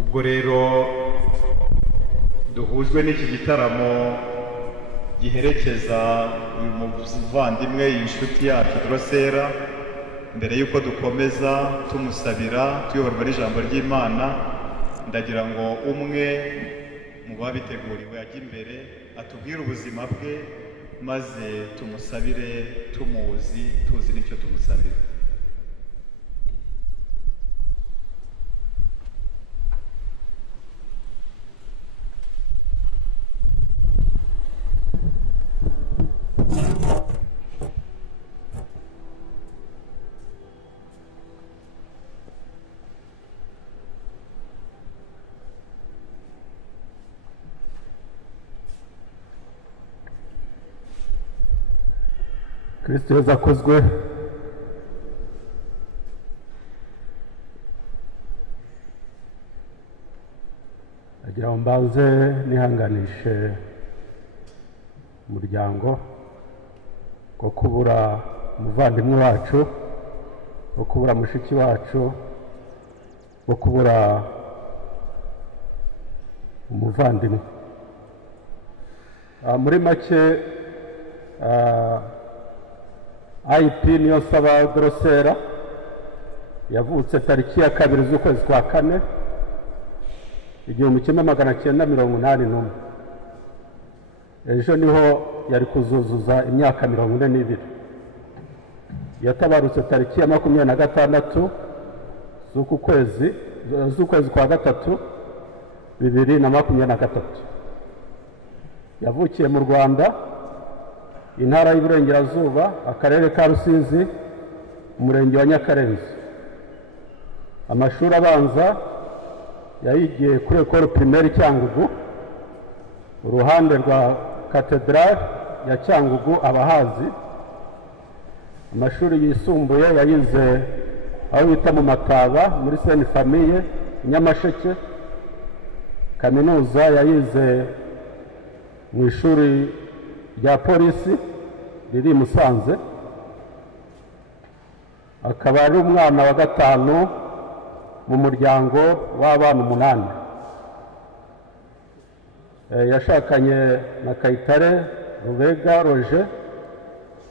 ubwo rero duhujwe n'iki gitaramo giherekeza uyu muvandimwe inshuti yacu Drosera mbere yuko dukomeza tumusabira tuyoborwa n'ijambo ry'Imana ndagira ngo umwe mu babiteguriwe ajye imbere atubwire ubuzima bwe maze tumusabire tumuzi tuzi n'icyo tumusabira. Kristo yazakozwe agira ngo mbanze nihanganishe umuryango wo kubura umuvandimwe wacu wo kubura mushiki wacu wo kubura umuvandimwe muri make IP niyo saba Drosera yavutse tariki ya 2 z'ukwezi kwa 4 1981. Ejo niho yari kuzuzuza imyaka 42. Yatabarutse tariki ya 26 z'ukwezi kwa 3 2023. Yavukiye mu Rwanda, intara y'Iburengerazuba, akarere ka Rusizi, umurenge wa Nyakarenzi. Amashuri abanza yayigiye kuri Ecole Primaire Cyangugu, uruhande rwa Cathedrale ya Cyangugu abahazi. Amashuri yisumbuye yayize aho bita mu Mataba muri Sainte Famille Nyamasheke. Kaminuza yayize mu ishuri rya polisi riri Musanze. Akaba ari umwana wa 5 mu muryango w'abana 8. Yashakanye na Kayitare Rubega Roger,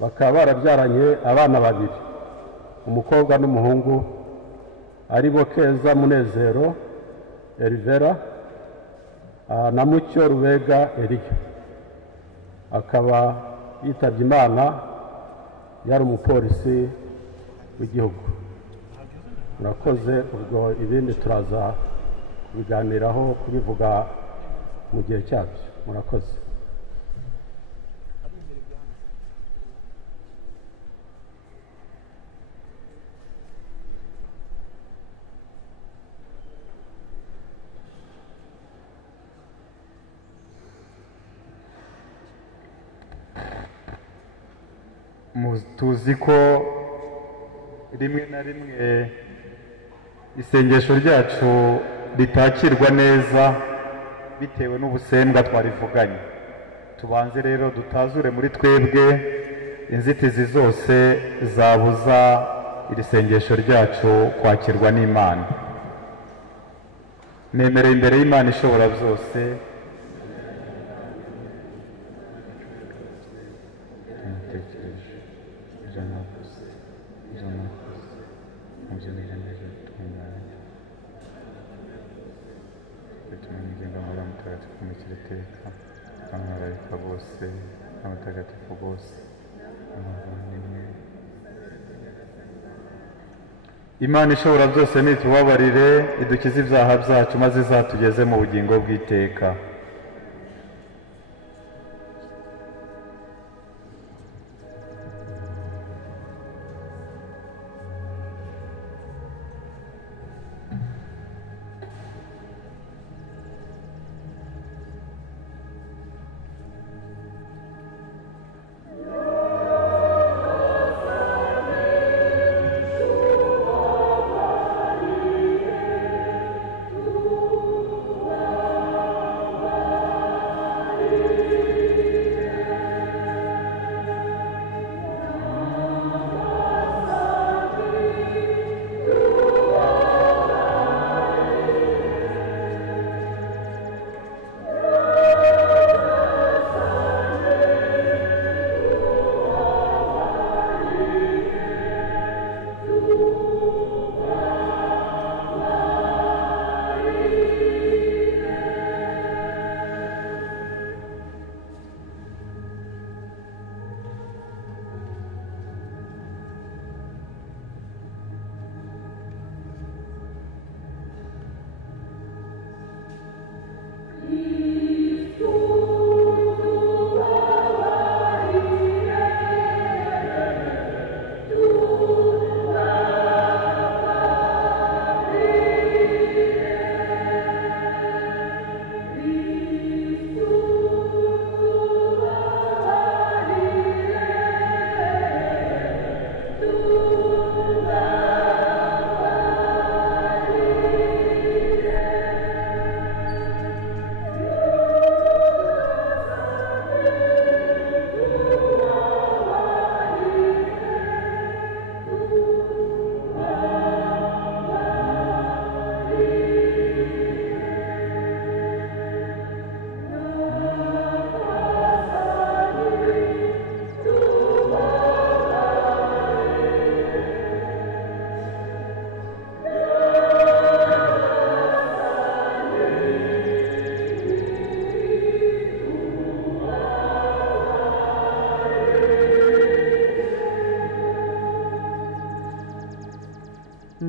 bakaba barabyaranye abana 2, umukobwa n'umuhungu, ari bo Keza Munezero Elvera na Mucyo Rubega Elia. Akaba yitabye Imana, yari umupolisi w'igihugu. Murakoze, ubwo ibindi turaza kubiganiraho kubivuga mu gihe cyabyo. Murakoze. Tuzi ko rimwe na rimwe isengesho ryacu ritakirwa neza bitewe n'ubusembwa twarivuganye. Tubanze rero dutazure muri twebwe inzitizi zose zabuza iri sengesho ryacu kwakirwa n'Imana. Nemereye imbere y'Imana ishobora byose Imana ishobora byose nitubabarire idukize ibyaha byacu maze izatugeze mu bugingo bw'iteka.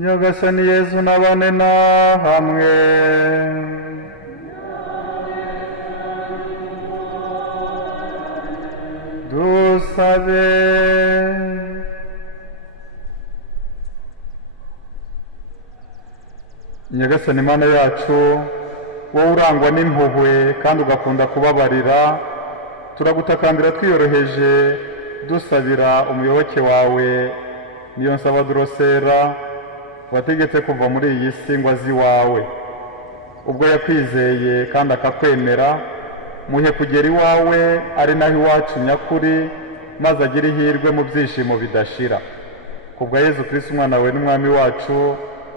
Nyagasani Yezu nabane na hamwe. Dusabe. Nyagasani Mana yacu, wowe urangwa n'impuhwe kandi ugakunda kubabarira, turagutakambira twiyoroheje dusabira umuyoboke wawe Niyonsaba Drosera wategetse kuva muri iyi si ngo azi iwawe. Ubwo yakwizeye kandi akakwemera, muhe kugera iwawe ari naho iwacu nyakuri, maze agire ihirwe mu byishimo bidashira. Kubwa Yezu Kristo umwana we n'umwami wacu,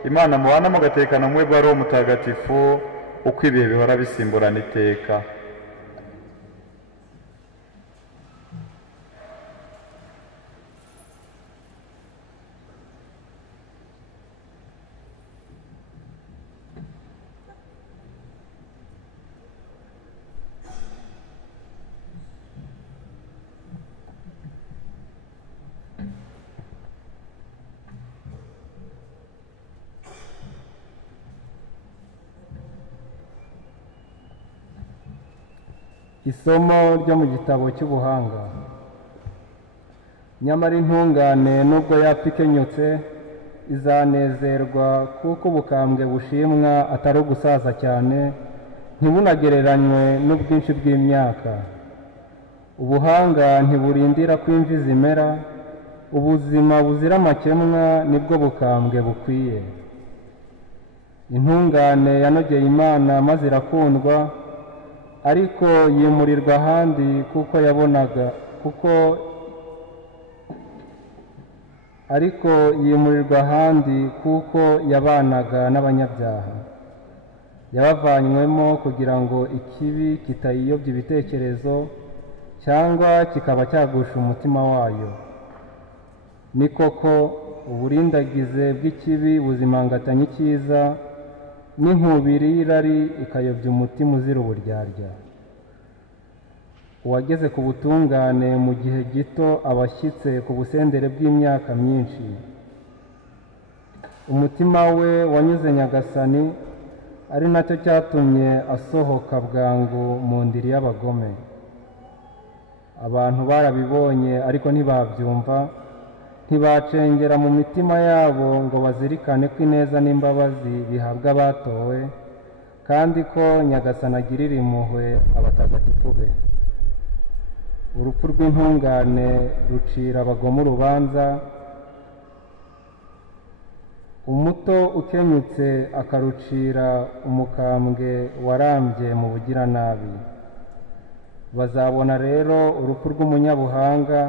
Imana mubana mugatekana mwe bwa Roho Mutagatifu, uko ibihe bihora bisimburana iteka. Isomo ryo mu gitabo cy'ubuhanga. Nyamara intungane nubwo yapfa ikenyutse izanezerwa, kuko ubukambwe bushimwa atari ugusaza cyane, ntibunagereranywe n'ubwinshi bw'imyaka. Ubuhanga ntiburindira ko imvi zimera, ubuzima buzira amakemwa nibwo bukambwe bukwiye. Intungane yanogeye Imana maze irakundwa, ariko yimurirwa ahandi kuko yabanaga n'abanyabyaha. Yabavanywemo kugira ngo ikibi kitayiyobya ibitekerezo cyangwa kikaba cyagusha umutima wayo. Ni koko uburindagize bw'ikibi buzimangatanya icyiza, n'inkubiri y'irari ikayobya umutima uzira uburyarya. Uwageze ku butungane mu gihe gito aba ashyitse ku busendere bw'imyaka myinshi. Umutima we wanyuze Nyagasani, ari nacyo cyatumye asohoka bwangu mu ndiri y'abagome. Abantu barabibonye ariko ntibabyumva, ntibacengera mu mitima yabo ngo bazirikane ko ineza n'imbabazi bihabwa abatowe, kandi ko Nyagasani agirira impuhwe abatagatifu be. Urupfu rw'intungane rucira abagome urubanza, umuto ukenyutse akarucira umukambwe warambye mu bugiranabi. Bazabona rero urupfu rw'umunyabuhanga,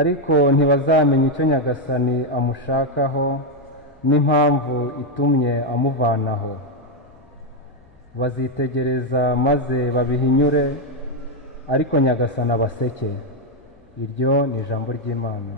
ariko ntibazamenya icyo Nyagasani amushakaho n'impamvu itumye amuvanaho. Bazitegereza maze babihinyure, ariko Nyagasani abaseke. Iryo ni ijambo ry'Imana.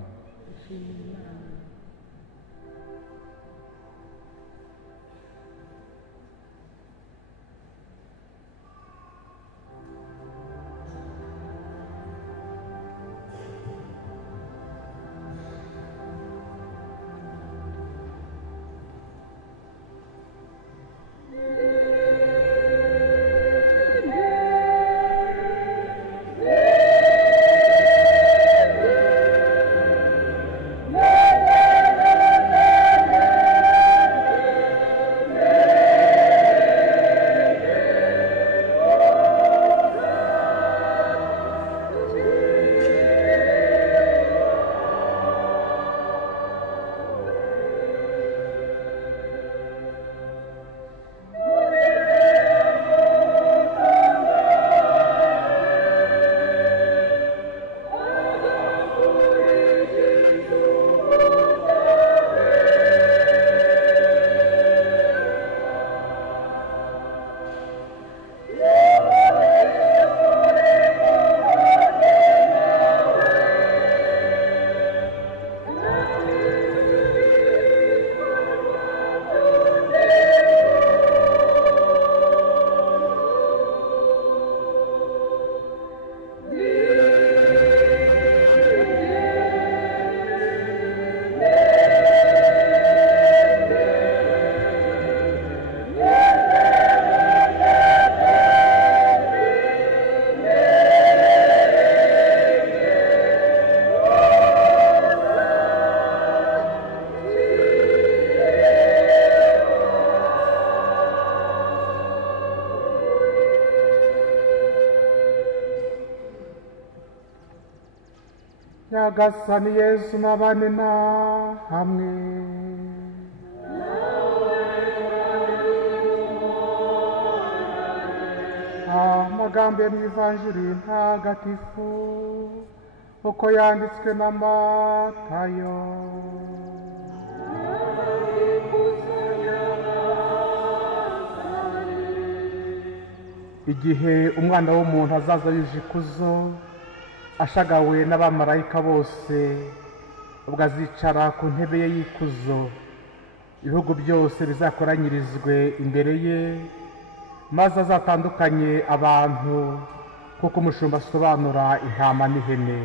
Nyagasani Yesu nabane na hamwe. Amagambo yo mu Ivanjiri ntagatifu uko yanditswe na Matayo. Igihe umwana w'umuntu azaza yuje ikuzo, ashagawe n'abamarayika bose, ubwo azicara ku ntebe ye y'ikuzo, ibihugu byose bizakoranyirizwe imbere ye, maze azatandukanye abantu kuko umushumba asobanura intama n'ihene.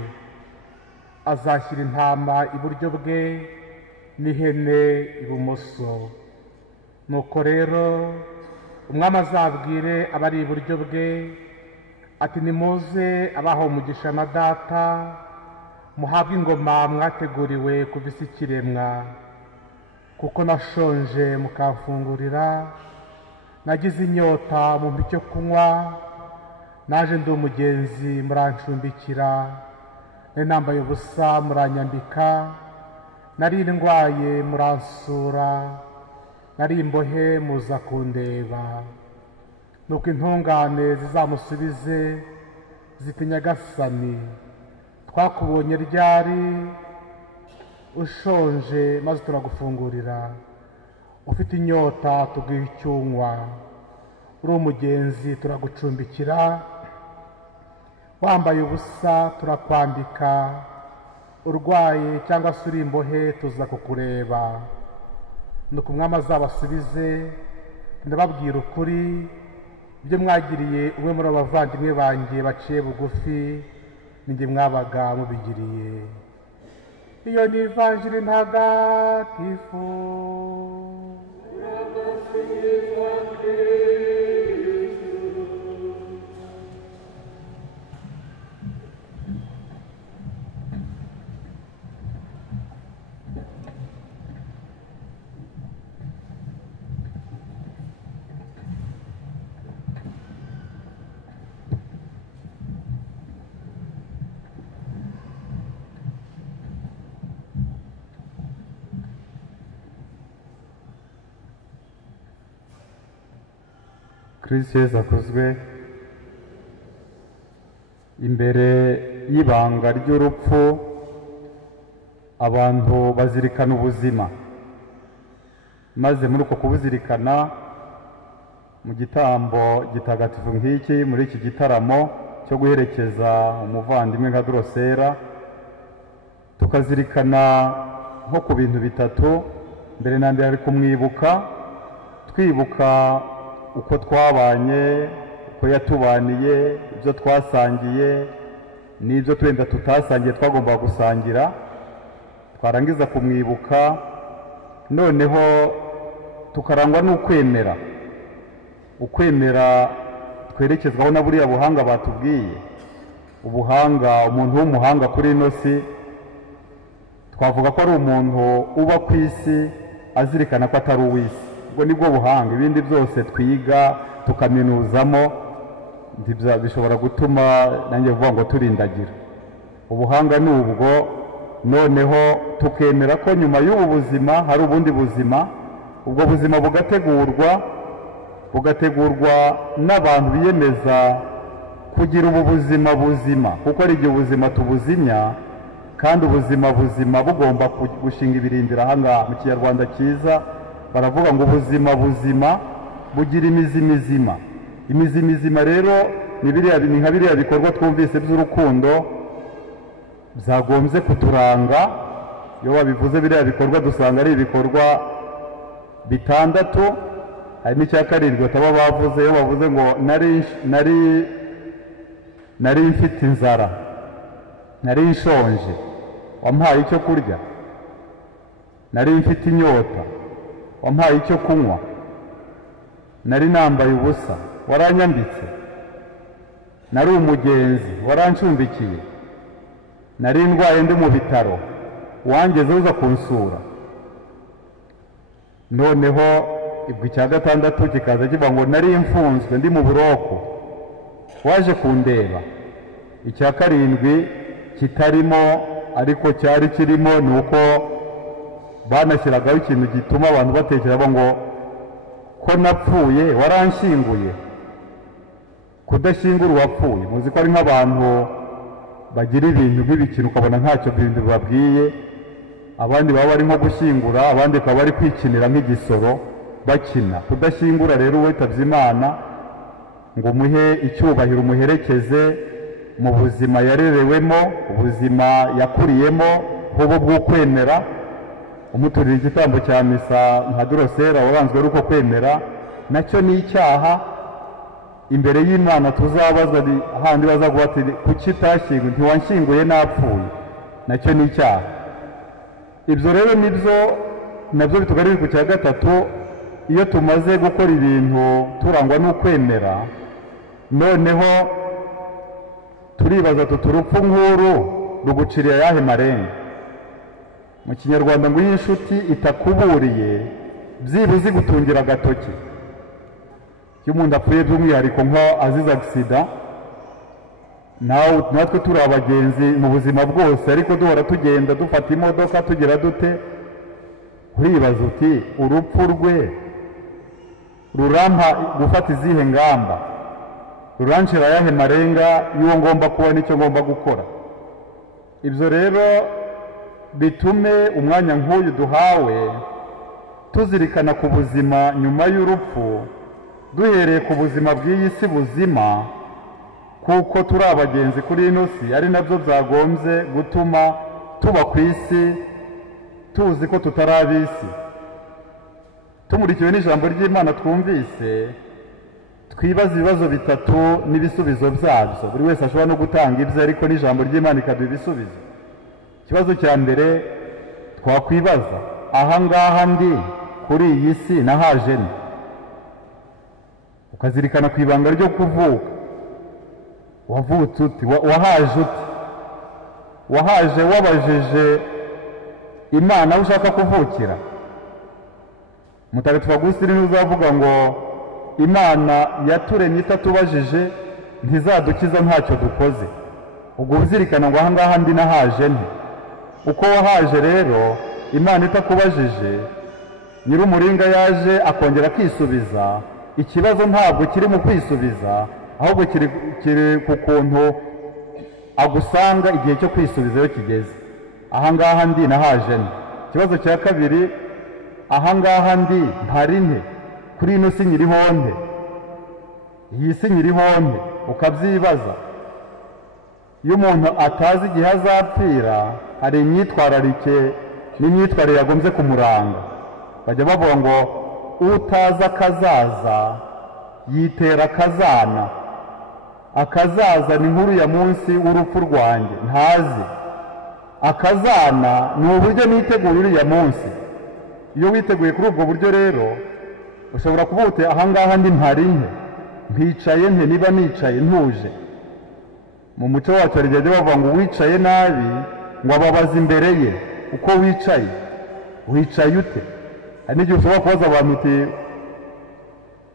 Azashyira intama iburyo bwe n'ihene ibumoso. Nuko rero umwami azabwire abari iburyo bwe ati, nimuze abahawe umugisha na Data, muhabwe ingoma mwateguriwe kuva isi ikiremwa. Kuko nashonje mukamfungurira, nagize inyota mumpa icyo kunywa, naje ndi umugenzi murancumbikira, nari nambaye ubusa muranyambika, nari ndwaye muransura, nari imbohe muza kundeba. Nuko intungane zizamusubize ziti Nyagasani, twakubonye ryari ushonje maze turagufungurira, ufite inyota tuguha icyunywa, uri umugenzi turagucumbikira, wambaye ubusa turakwambika, urwaye cyangwa se uri imbohe tuza kukureba. Nuko umwami azabasubize, ndababwira ukuri, ibyo mwagiriye umwe muri abavandimwe banjye baciye bugufi ninjye mwabaga mubigiriye. Iyo ni ivanjiri ntagatifu. Kristo Yesu akuzwe. Imbere y'ibanga ry'urupfu abantu bazirikana ubuzima, maze muri uko kubuzirikana mu gitambo gitagatifu nk'iki, muri iki gitaramo cyo guherekeza umuvandimwe nka Drosera, tukazirikana nko ku bintu bitatu. Mbere na mbere ari kumwibuka, twibuka uko twabanye, uko yatubaniye, ibyo twasangiye n'ibyo twenda tutasangiye twagombaga gusangira. Twarangiza kumwibuka, noneho tukarangwa n'ukwemera, ukwemera twerekezwaho na buriya buhanga batubwiye. Ubuhanga, umuntu w'umuhanga kuri ino si twavuga ko ari umuntu uba ku isi azirikana ko atari uw'isi. Ubwo nibwo buhanga. Ibindi byose twiga tukaminuzamo bishobora gutuma nanjye vuga ngo turindagira. Ubuhanga ni ubwo. Noneho tukemera ko nyuma y'ubu buzima hari ubundi buzima. Ubwo buzima bugategurwa n'abantu biyemeza kugira ubu buzima buzima, kuko ari igihe ubuzima tubuzimya, kandi ubuzima buzima bugomba gushinga ibirindiro. Ahangaha mu Kinyarwanda cyiza baravuga ngo ubuzima buzima bugira imizi mizima. Imizi mizima rero ni nka biriya bikorwa twumvise by'urukundo byagombye kuturanga. Iyo babivuze biriya bikorwa dusanga ari ibikorwa bitandatu. Hari n'icya karindwi bataba bavuze. Iyo bavuze ngo nari mfite inzara, nari nshonje, wampaye icyo kurya, nari mfite inyota, wampaye icyo kunywa, nari nambaye ubusa, waranyambitse, nari umugenzi, warancumbikiye, nari ndwaye ndi mu bitaro, wangeze uza kunsura. Noneho ibwo icya gatandatu kikaza kivuga ngo nari mfunzwe ndi mu buroko, waje kundeba. Icya karindwi kitarimo ariko cyari kirimo ni uko banashyiragaho ikintu gituma abantu batekereza ngo ko napfuye waranshyinguye. Kudashyingura uwapfuye, muzi ko ari nk'abantu bagira ibintu nk'ibikino ukabona ntacyo bintu bibabwiye. Abandi baba bari nko gushyingura, abandi bakaba bari kwikinira nk'igisoro bakina. Kudashyingura rero witabye Imana ngo umuhe icyubahiro, umuherekeze mu buzima yarerewemo, ubuzima yakuriyemo nk'ubu bw'ukwemera, umuturira igitambo cya misa nka Drosera wabanzwe ari uko kwemera. Nacyo ni icyaha imbere y'Imana tuzabaza, handi bazaguha ati kuki utashyinguye, ntiwanshyinguye napfuye. Nacyo ni icyaha. Ibyo rero nabyo bitugarira ku cya gatatu. Iyo tumaze gukora ibintu turangwa n'ukwemera, noneho turibaza tuti urupfu nk'uru ruguciriye ayahe marenga? Mu Kinyarwanda ngo iyo inshuti itakuburiye byibuze igutungira agatoki. Iyo umuntu apfuye by'umwihariko nko azize agisida, natwe turi abagenzi mu buzima bwose, ariko duhora tugenda dufata imodoka tugira dute, uribaza uti urupfu rwe rurampa gufata izihe ngamba, ruranshira ayahe marenga y'uwo ngomba kuba n'icyo ngomba gukora. Ibyo rero bitume umwanya nk'uyu duhawe tuzirikana ku buzima nyuma y'urupfu, duhereye ku buzima bw'iyi si buzima, kuko turi abagenzi kuri ino si, ari nabyo byagombye gutuma tuba ku isi tuzi ko tutari ab'isi. Tumurikiwe n'ijambo ry'Imana twumvise, twibaza ibibazo bitatu n'ibisubizo byabyo. Buri wese ashobora no gutanga ibye, ariko n'ijambo ry'Imana ikaduha ibisubizo. Ikibazo cya mbere twakwibaza, aha ngaha ndi kuri iyi si nahaje nde? Ukazirikana ku ibanga ryo kuvuka. Wavutse uti? Wahaje uti? Wahaje wabajije Imana aho ushaka kuvukira? Mutagatifu Agusitini uzavuga ngo Imana yaturemye itatubajije ntizadukiza ntacyo dukoze. Ubwo uzirikana ngo aha ngaha ndi nahaje nte? Uko wahaje rero, Imana itakubajije, Nyir'umuringa yaje akongera akisubiza. Ikibazo ntabwo kiri mu kwisubiza, ahubwo kiri ku kuntu agusanga igihe cyo kwisubiza iyo kigeze. Aha ngaha ndi nahaje nte? Ikibazo cya kabiri, aha ngaha ndi mpari nte? Kuri ino si nyiriho nte? Iyi si nyiriho nte? Ukabyibaza. Iyo umuntu atazi igihe azapfira, hari imyitwararike n'imyitwarire yagombye kumuranga. Bajya bavuga ngo utazi akazaza yitera akazana. Akazaza ni nk'uriya munsi w'urupfu rwanjye ntazi. Akazana ni uburyo nitegura uriya munsi. Iyo witeguye kuri ubwo buryo rero, ushobora kuvuga uti aha ngaha ndi mpari nte? Mpicaye nte niba nicaye ntuje? Mu muco wacu hari igihe bavuga ngo uwicaye nabi ngo ababaza imbere ye uko wicaye. Wicaye ute? Hari n'igihe ushobora kubaza abantu uti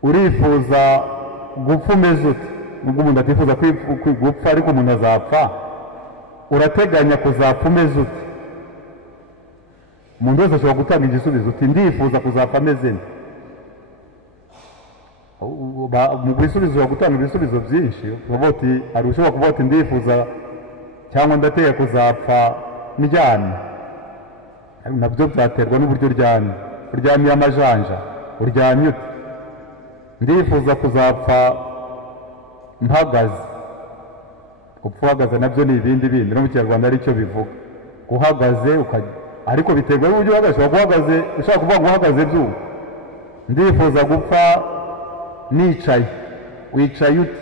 urifuza gupfa umeze ute? Nubwo umuntu atifuza gupfa, ariko umuntu azapfa. Urateganya kuzapfa umeze ute? Umuntu wese ashobora gutanga igisubizo uti ndifuza kuzapfa ameze nte. Mu bisubizo ushobora gutanga ibisubizo byinshi. Uvuga uti hari ushobora kuvuga uti ndifuza cyangwa ndateye kuzapfa ndyamye. Nabyo byaterwa n'uburyo uryamye. Uryamiye amajanja, uryamye ute? Ndifuza kuzapfa mpagaze. Gupfa uhagaze nabyo ni ibindi bindi, no mu Kinyarwanda ari cyo bivuga. Uhagaze ariko biterwa n'uburyo uhagaze. Ushaka kuvuga ngo uhagaze by'ubu. Ndifuza gupfa nicaye. Wicaye ute?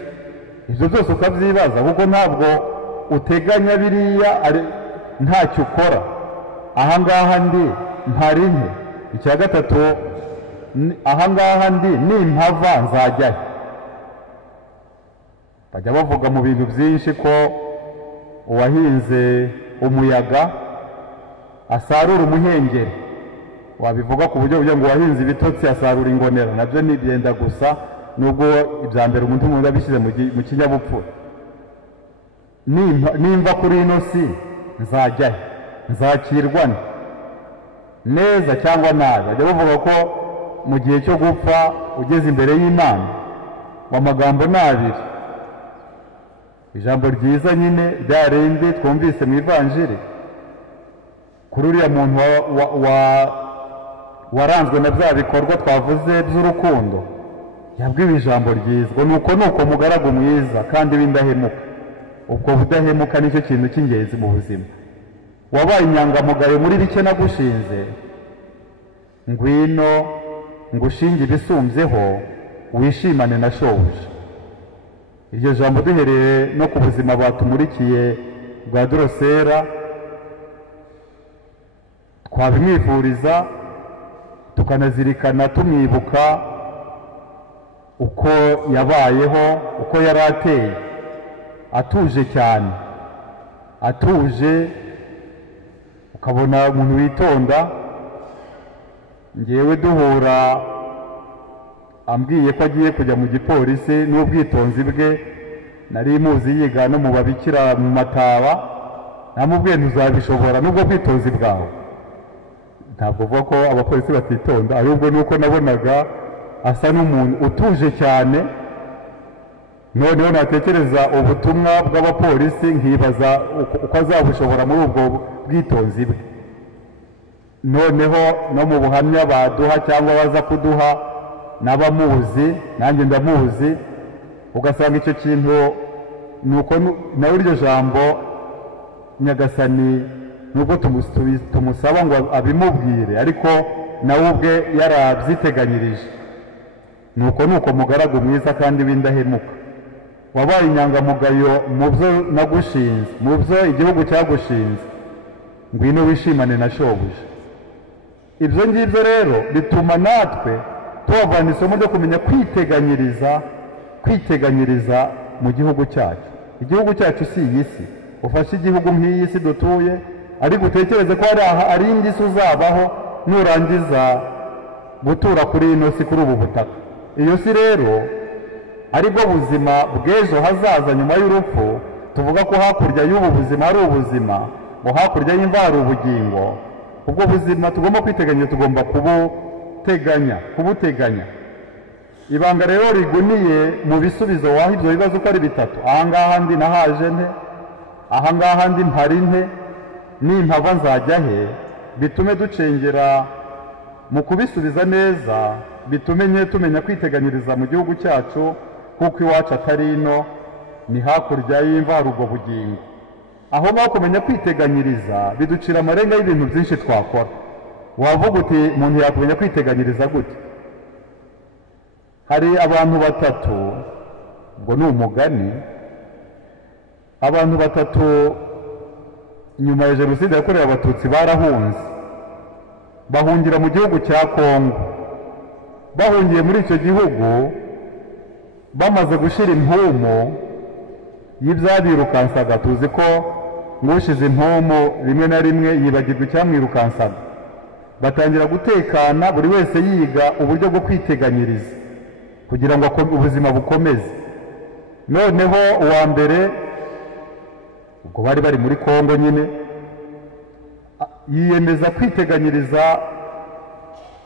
Ibyo byose ukabyibaza, kuko ntabwo uteganya biriya ntacyo ukora. Aha ngaha ndi mpari nte? Icya gatatu, aha ngaha ndi nimpava nzajyahe? Bajya bavuga mu bintu byinshi ko uwahinze umuyaga asarura umuhengeri. Wabivuga ku buryo ngo uwahinze ibitotsi asarura ingonera. Nabyo ni byenda gusa, nubwo ibya mbere umuntu abishyize mu kinyabupfura. Nimva kuri ino si nzajyahe? Nzakirwa nte? Neza cyangwa nabi? Bajya bavuga ko mu gihe cyo gupfa ugeze imbere y'Imana, amagambo ni abiri. Ijambo ryiza nyine ryarembe twumvise mu Ivanjiri kuri uriya muntu waranzwe na bya bikorwa twavuze by'urukundo, yabwiwe ijambo ryiza. Nuko mugaragu mwiza kandi w'indahemuka. Ubwo budahemuka nicyo kintu cy'ingenzi mu buzima. Wabaye inyangamugayo muri bike nagushinze, ngwino ngushinge ibisumbyeho wishimane na shobuja. Iryo jambo duhereye no ku buzima batumurikiye bwa Dorosera, twabimwifuriza tukanazirikana tumwibuka uko yabayeho, uko yari ateye, atuje cyane, atuje, ukabona umuntu witonda. Ngewe duhura ambwiye ko agiye kujya mu gipolisi n'ubwitonzi bwe nari muzi yiga no mu babikira mu Mataba, namubwiye ntuzabishobora nubwo kwitozi bwawe. Ntabwo uvuga ko abapolisi batitonda, ahubwo nuko nabonaga asa n'umuntu utuje cyane. Noneho natekereza ubutumwa bw'abapolisi nkibaza uko azabushobora muri ubwo bwitonzi bwe. Noneho no mu buhamya baduha cyangwa baza kuduha n'abamuzi, nanjye ndamuzi, ugasanga icyo kintu nuko nawe iryo jambo Nyagasani nubwo tumusaba ngo abimubwire, ariko nawe ubwe yarabyiteganyirije. Nuko mugaragu mwiza kandi w'indahemuka, wabaye inyangamugayo mu byo nagushinze, mu byo igihugu cyagushinze, ngwino wishimane na shobuja. Ibyo ngibyo rero bituma natwe tubavana isomo ryo kumenya kwiteganyiriza mu gihugu cyacu. Igihugu cyacu si iyi si, ufashe igihugu nk'iyi si dutuye, ariko utekereze ko hari indi si uzabaho nurangiza gutura kuri ino si, kuri ubu butaka. Iyo si rero aribwo buzima bw'ejo hazaza nyuma y'urupfu. Tuvuga ko hakurya y'ubu buzima hari ubuzima, ngo hakurya y'imva hari ubugingo. Ubwo buzima tugomba kwiteganya, tugomba kubuteganya. Ibanga rero riguniye mu bisubizo waho ibyo bibazo uko ari bitatu. Ahangaha ndi nahaje nte, ahangaha ndi mpari nte, nimpava nzajya he, bitume ducengera mu kubisubiza neza, bitume tumenya kwiteganyiriza mu gihugu cyacu, kuko iwacu atari ino, ni hakurya y'imva hari ubwo bugingo. Aho ngaho kumenya kwiteganyiriza biducira amarenga y'ibintu byinshi twakora. Wavuga uti umuntu yakumenya kwiteganyiriza gute? Hari abantu batatu, ubwo ni umugani, abantu batatu nyuma ya Jenoside yakorewe Abatutsi barahunze, bahungira mu gihugu cya Kongo. Bahungiye muri icyo gihugu bamaze gushira impumu y'ibyabirukansaga. Tuzi ko ngushize impumu rimwe na rimwe yibagirwa icyamwirukansaga. Batangira gutekana, buri wese yiga uburyo bwo kwiteganyiriza kugira ngo ubuzima bukomeze. Noneho uwa mbere, ubwo bari muri Kongo nyine, yiyemeza kwiteganyiriza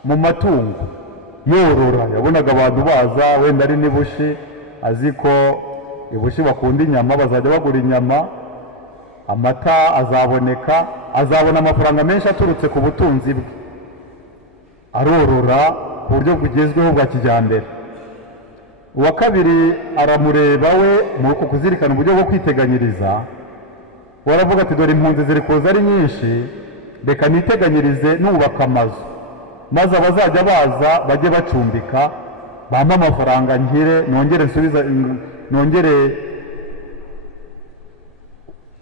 mu matungo, yorora. Yabonaga abantu baza, wenda ari n'ibushi, azi ko ibushi bakunda inyama, bazajya bagura inyama, amata azaboneka, azabona amafaranga menshi aturutse ku butunzi bwe. Arorora ku buryo bugezweho bwa kijyambere. Uwa kabiri aramureba we mu kuzirikana uburyo bwo kwiteganyiriza, waravuga ati dore impunzi ziri kuza ari nyinshi, reka niteganyirize nubaka amazu, maze abazajya baza bajye bacumbika, bampa amafaranga ngire, nongere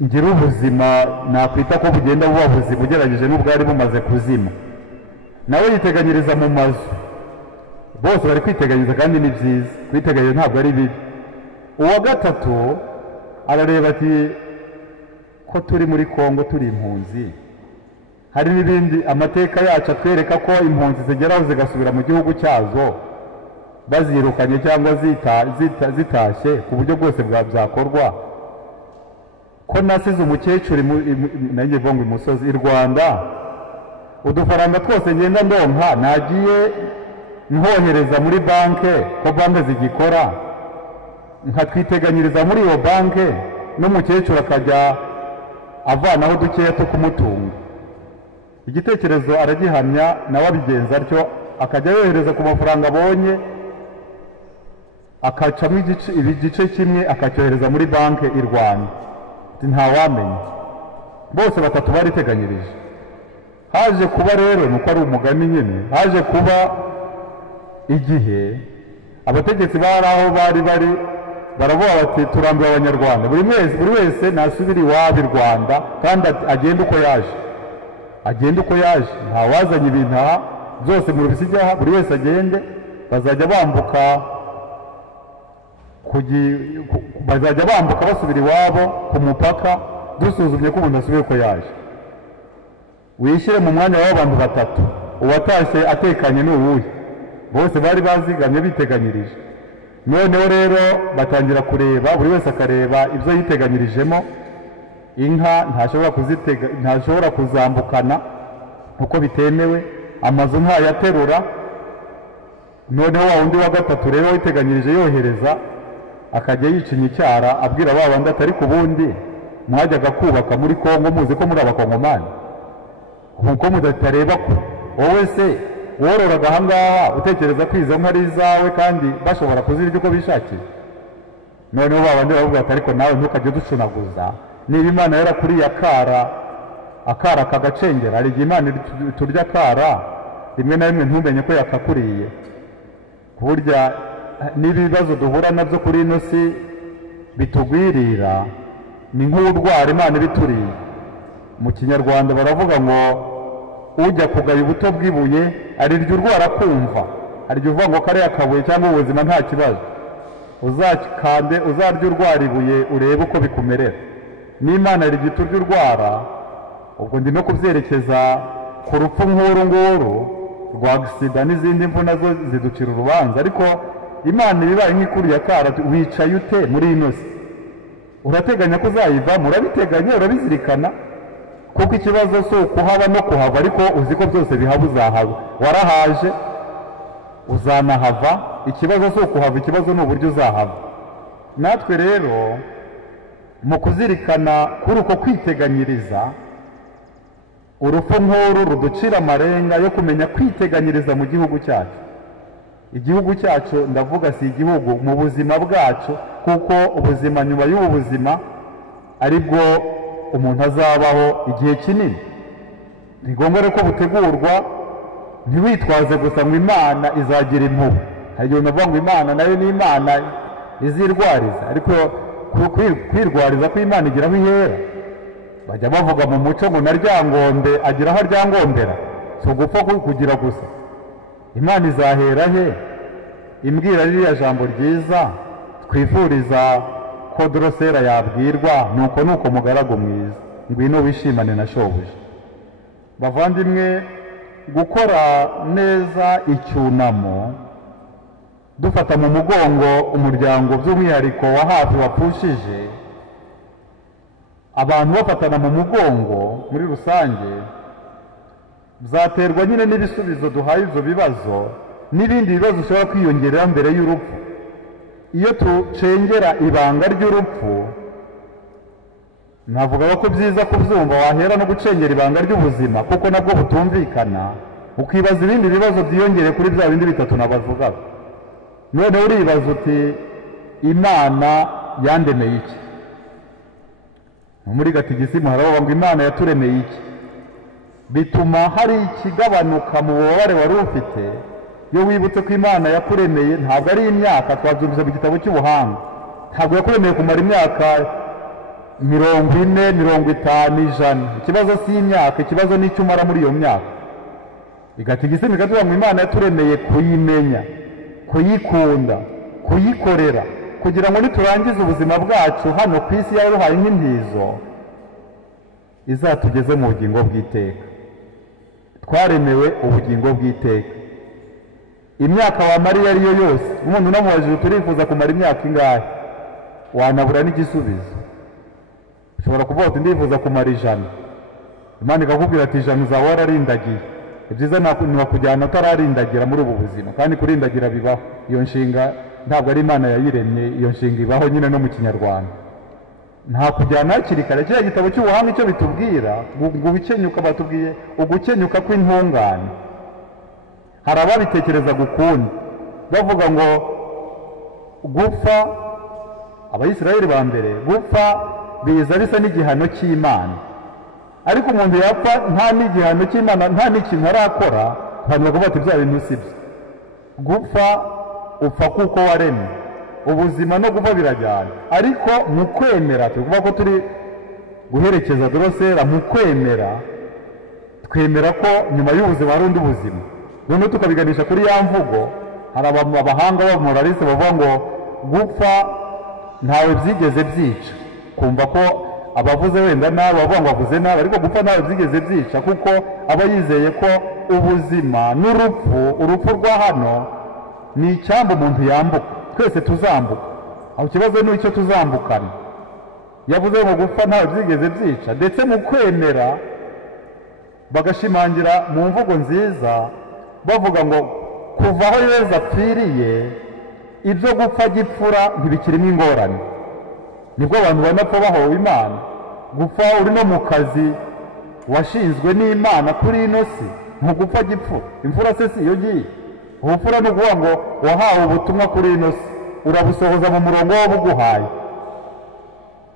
ngire ubuzima nakwita ko bugenda buba buzima ugerageje n'ubwari bumaze kuzima. Nawe yiteganyiriza mu mazu. Bose bari kwiteganyiriza kandi ni byiza, kwiteganyiriza ntabwo ari bibi. Uwa gatatu arareba ati ko turi muri Kongo, turi impunzi, hari n'ibindi amateka yacu atwereka ko impunzi zigeraho zigasubira mu gihugu cyazo bazirukanye cyangwa zitashye ku buryo bwose byakorwa. Ko nasize umukecuru nanjye vonga imusozi i Rwanda, udufaranga twose ngenda ndonka nagiye nkohereza muri banke, ko banke zigikora, nkatwiteganyiriza muri iyo banke, n'umukecuru akajya avanaho dukeya two kumutunga. Igitekerezo aragihamya, nawe abigenza atyo, akajya yohereza ku mafaranga abonye, akacamo igice kimwe akacyohereza muri banke i Rwanda. Ntawamenya. Bose batatu bariteganyirije. Haje kuba rero, nuko ari umugani nyine, haje kuba igihe abategetsi bari aho bari baravuga bati turambiwe Abanyarwanda, buri wese nasubira iwabo i Rwanda, kandi agenda uko yaje, ntawazanye ibintu aha, byose mu rubisige aha, buri wese agende. Bazajya bambuka basubira iwabo ku mupaka, dusuzumye ko umuntu asubiye uko yaje. Wishyire mu mwanya w'abantu batatu, uwatashye atekanye ni uwuhe? Bose bari bazigamye biteganyirije. noneho rero batangira kureba buri wese akareba ibyo yiteganyirijemo. Inka ntashobora kuzambukana uko bitemewe, amazu ntayaterura. noneho wa wundi wa gatatu rero witeganyirije yohereza akajya yicinya icyara abwira ba bandi atari ku bundi mwajyaga kubaka muri Kongo muzi ko muri abakongomani kuko mudatareba ko wowe se wororaga ahangaha utekereza ko izo nka ari izawe kandi bashobora kuzirya uko bishakiye. noneho ba bandi baravuga ati ariko nawe ntukajye ducunaguza, niba Imana yarakuriye akara kagacengera, hari igihe Imana turya akara rimwe na rimwe ntumenye ko yakakuriye. Burya n'ibibazo duhura nabyo kuri ino si bitugwirira ni nk'uburwara Imana ibituriye. Mu Kinyarwanda baravuga ngo ujya kugaya ubuto bw'ibuye arirya urwara kumva, arirya uvuga ngo kariya kabuye cyangwa ubuzima nta kibazo, uzakande uzarya urwara ibuye urebe uko bikumerera. N'Imana arirya iturya urwara, ubwo ndi no kubyerekeza ku rupfu nk'uru nguru rwa sida n'izindi mvu nazo ziducira urubanza. Ariko Imana ibibaye nk'ikuriye akara, wicaye ute muri ino si? Urateganya ko uzayivamo? Urabiteganya, urabizirikana? Kuko ikibazo si ukuhaba no kuhava, ariko uzi ko byose bihaba uzahaba. Warahaje uzanahava, ikibazo si ukuhava, ikibazo ni uburyo uzahava. Natwe rero mu kuzirikana kuri uko kwiteganyiriza, urupfu nk'uru ruducira amarenga yo kumenya kwiteganyiriza mu gihugu cyacu. Igihugu cyacu ndavuga si igihugu, mu buzima bwacu, kuko ubuzima nyuma y'ubu buzima ari bwo umuntu azabaho igihe kinini. Ni ngombwa rero ko butegurwa, ntiwitwaze gusa ngo Imana izagira impuhwe. Hari igihe unavuga ngo Imana nayo ni Imana izirwariza, ariko kwirwariza ko Imana igira aho ihera. Bajya bavuga mu muco ngo na ryangombe agira aho ryangombera, si ugupfa kugira gusa. Imana izahera he? Imbwira ririya jambo ryiza twifuriza ko Drosera yabwirwa, nuko mugaragu mwiza, ngwino wishimane na shobuja. Bavandimwe, gukora neza icyunamo dufata mu mugongo umuryango by'umwihariko wa hafi wapfushije, abantu bafatana mu mugongo muri rusange, byaterwa nyine n'ibisubizo duhaye ibyo bibazo n'ibindi bibazo ushobora kwiyongerera mbere y'urupfu. Iyo tucengera ibanga ry'urupfu, navuga ko byiza kubyumva wahera no gucengera ibanga ry'ubuzima, kuko nabwo butumvikana, ukibaza ibindi bibazo byiyongere kuri bya bindi bitatu nabavugaga. None uribaza uti Imana yandemeye iki? Muri gatigisimu haravuga ngo Imana yaturemeye iki? Bituma hari ikigabanuka mu bubabare wari ufite iyo wibutse ko Imana yakuremeye. Ntabwo ari imyaka, twabyumvise mu gitabo cy'ubuhanga, ntabwo yakuremeye kumara imyaka 40, 50, 100. Ikibazo si imyaka, ikibazo ni icyo umara muri iyo myaka. Igatigisimu ikatuvuga ngo Imana yaturemeye kuyimenya, kuyikunda, kuyikorera, kugira ngo niturangize ubuzima bwacu hano ku isi yaruhaye nk'intizo izatugeze mu bugingo bw'iteka. Twaremewe ubugingo bw'iteka. Imyaka wamara iyo ariyo yose, umuntu unamubajije turifuza kumara imyaka ingahe, wanabura n'igisubizo. Ushobora kuvuga uti ndifuza kumara 100, Imana ikakubwira ati 100 uzaba wararindagiye. Ibyiza ni kujyana utararindagira muri ubu buzima, kandi kurindagira bibaho. Iyo nshinga ntabwo ari Imana yayiremye, iyo nshinga ibaho nyine no mu Kinyarwanda. Nta kujyana hakiri kare. Kiriya gitabo cy'ubuhanga icyo bitubwira, gukenyuka, batubwiye ugukenyuka kw'intungane. Hari ababitekereza gukundi, bavuga ngo gupfa, Abayisiraheli ba mbere gupfa biza bisa n'igihano cy'Imana. Ariko umuntu yapfa nta n'igihano cy'Imana, nta n'ikintu arakora, abantu bakavuga ati bya bintu si byo. Gupfa upfa kuko waremye. Ubuzima no gupfa birajyana, ariko mu kwemera, tuvuga ko turi guherekeza Drosera mu kwemera, twemera ko nyuma y'ubuzima hari undi buzima. Noneho tukabiganisha kuri ya mvugo, hari abahanga b'abamoraliste bavuga ngo gupfa ntawe byigeze byica. Kumva ko abavuze wenda nabi bavuga ngo bavuze nabi, ariko gupfa ntawe byigeze byica, kuko aba yizeye ko ubuzima n'urupfu, urupfu rwa hano ni icyambu umuntu yambuka. twese tuzambuka. aho ikibazo ni icyo tuzambukana. yavuze ngo gupfa ntawe byigeze byica, ndetse mu kwemera bagashimangira mu mvugo nziza bavuga ngo kuva aho Yezu apfiriye ibyo gupfa gipfura ntibikirimo ingorane. nibwo abantu banapfa bahowe Imana. gupfa uri no mu kazi washinzwe n'Imana kuri ino si ntugupfa gipfura. imfura se si iyo ngiye. ubupfura ni ukuvuga ngo wahawe ubutumwa kuri ino si urabusohoza mu murongo wabuguhaye,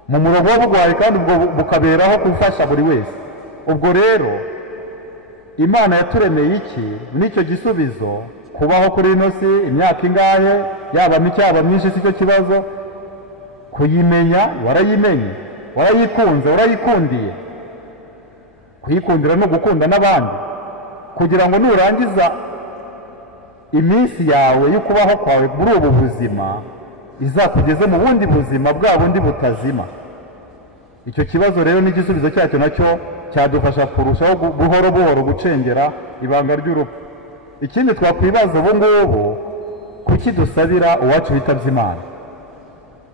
mu murongo wabuguhaye, kandi ubwo bukaberaho gufasha buri wese. ubwo rero Imana yaturemeye iki? N'icyo gisubizo kubaho kuri ino si imyaka ingahe, yaba mike yaba myinshi, si cyo kibazo. kuyimenya warayimenye, warayikunze, warayikundiye. kuyikundira no gukunda n'abandi, kugira ngo nurangiza iminsi yawe yo kubaho kwawe muri ubu buzima izakugeze mu bundi buzima, bwa bundi butazima. icyo kibazo rero n'igisubizo cyacyo nacyo cyadufasha kurushaho buhoro buhoro gucengera ibanga ry'urupfu. ikindi twakwibaza ubu ngubu, kuki dusabira uwacu witabye Imana?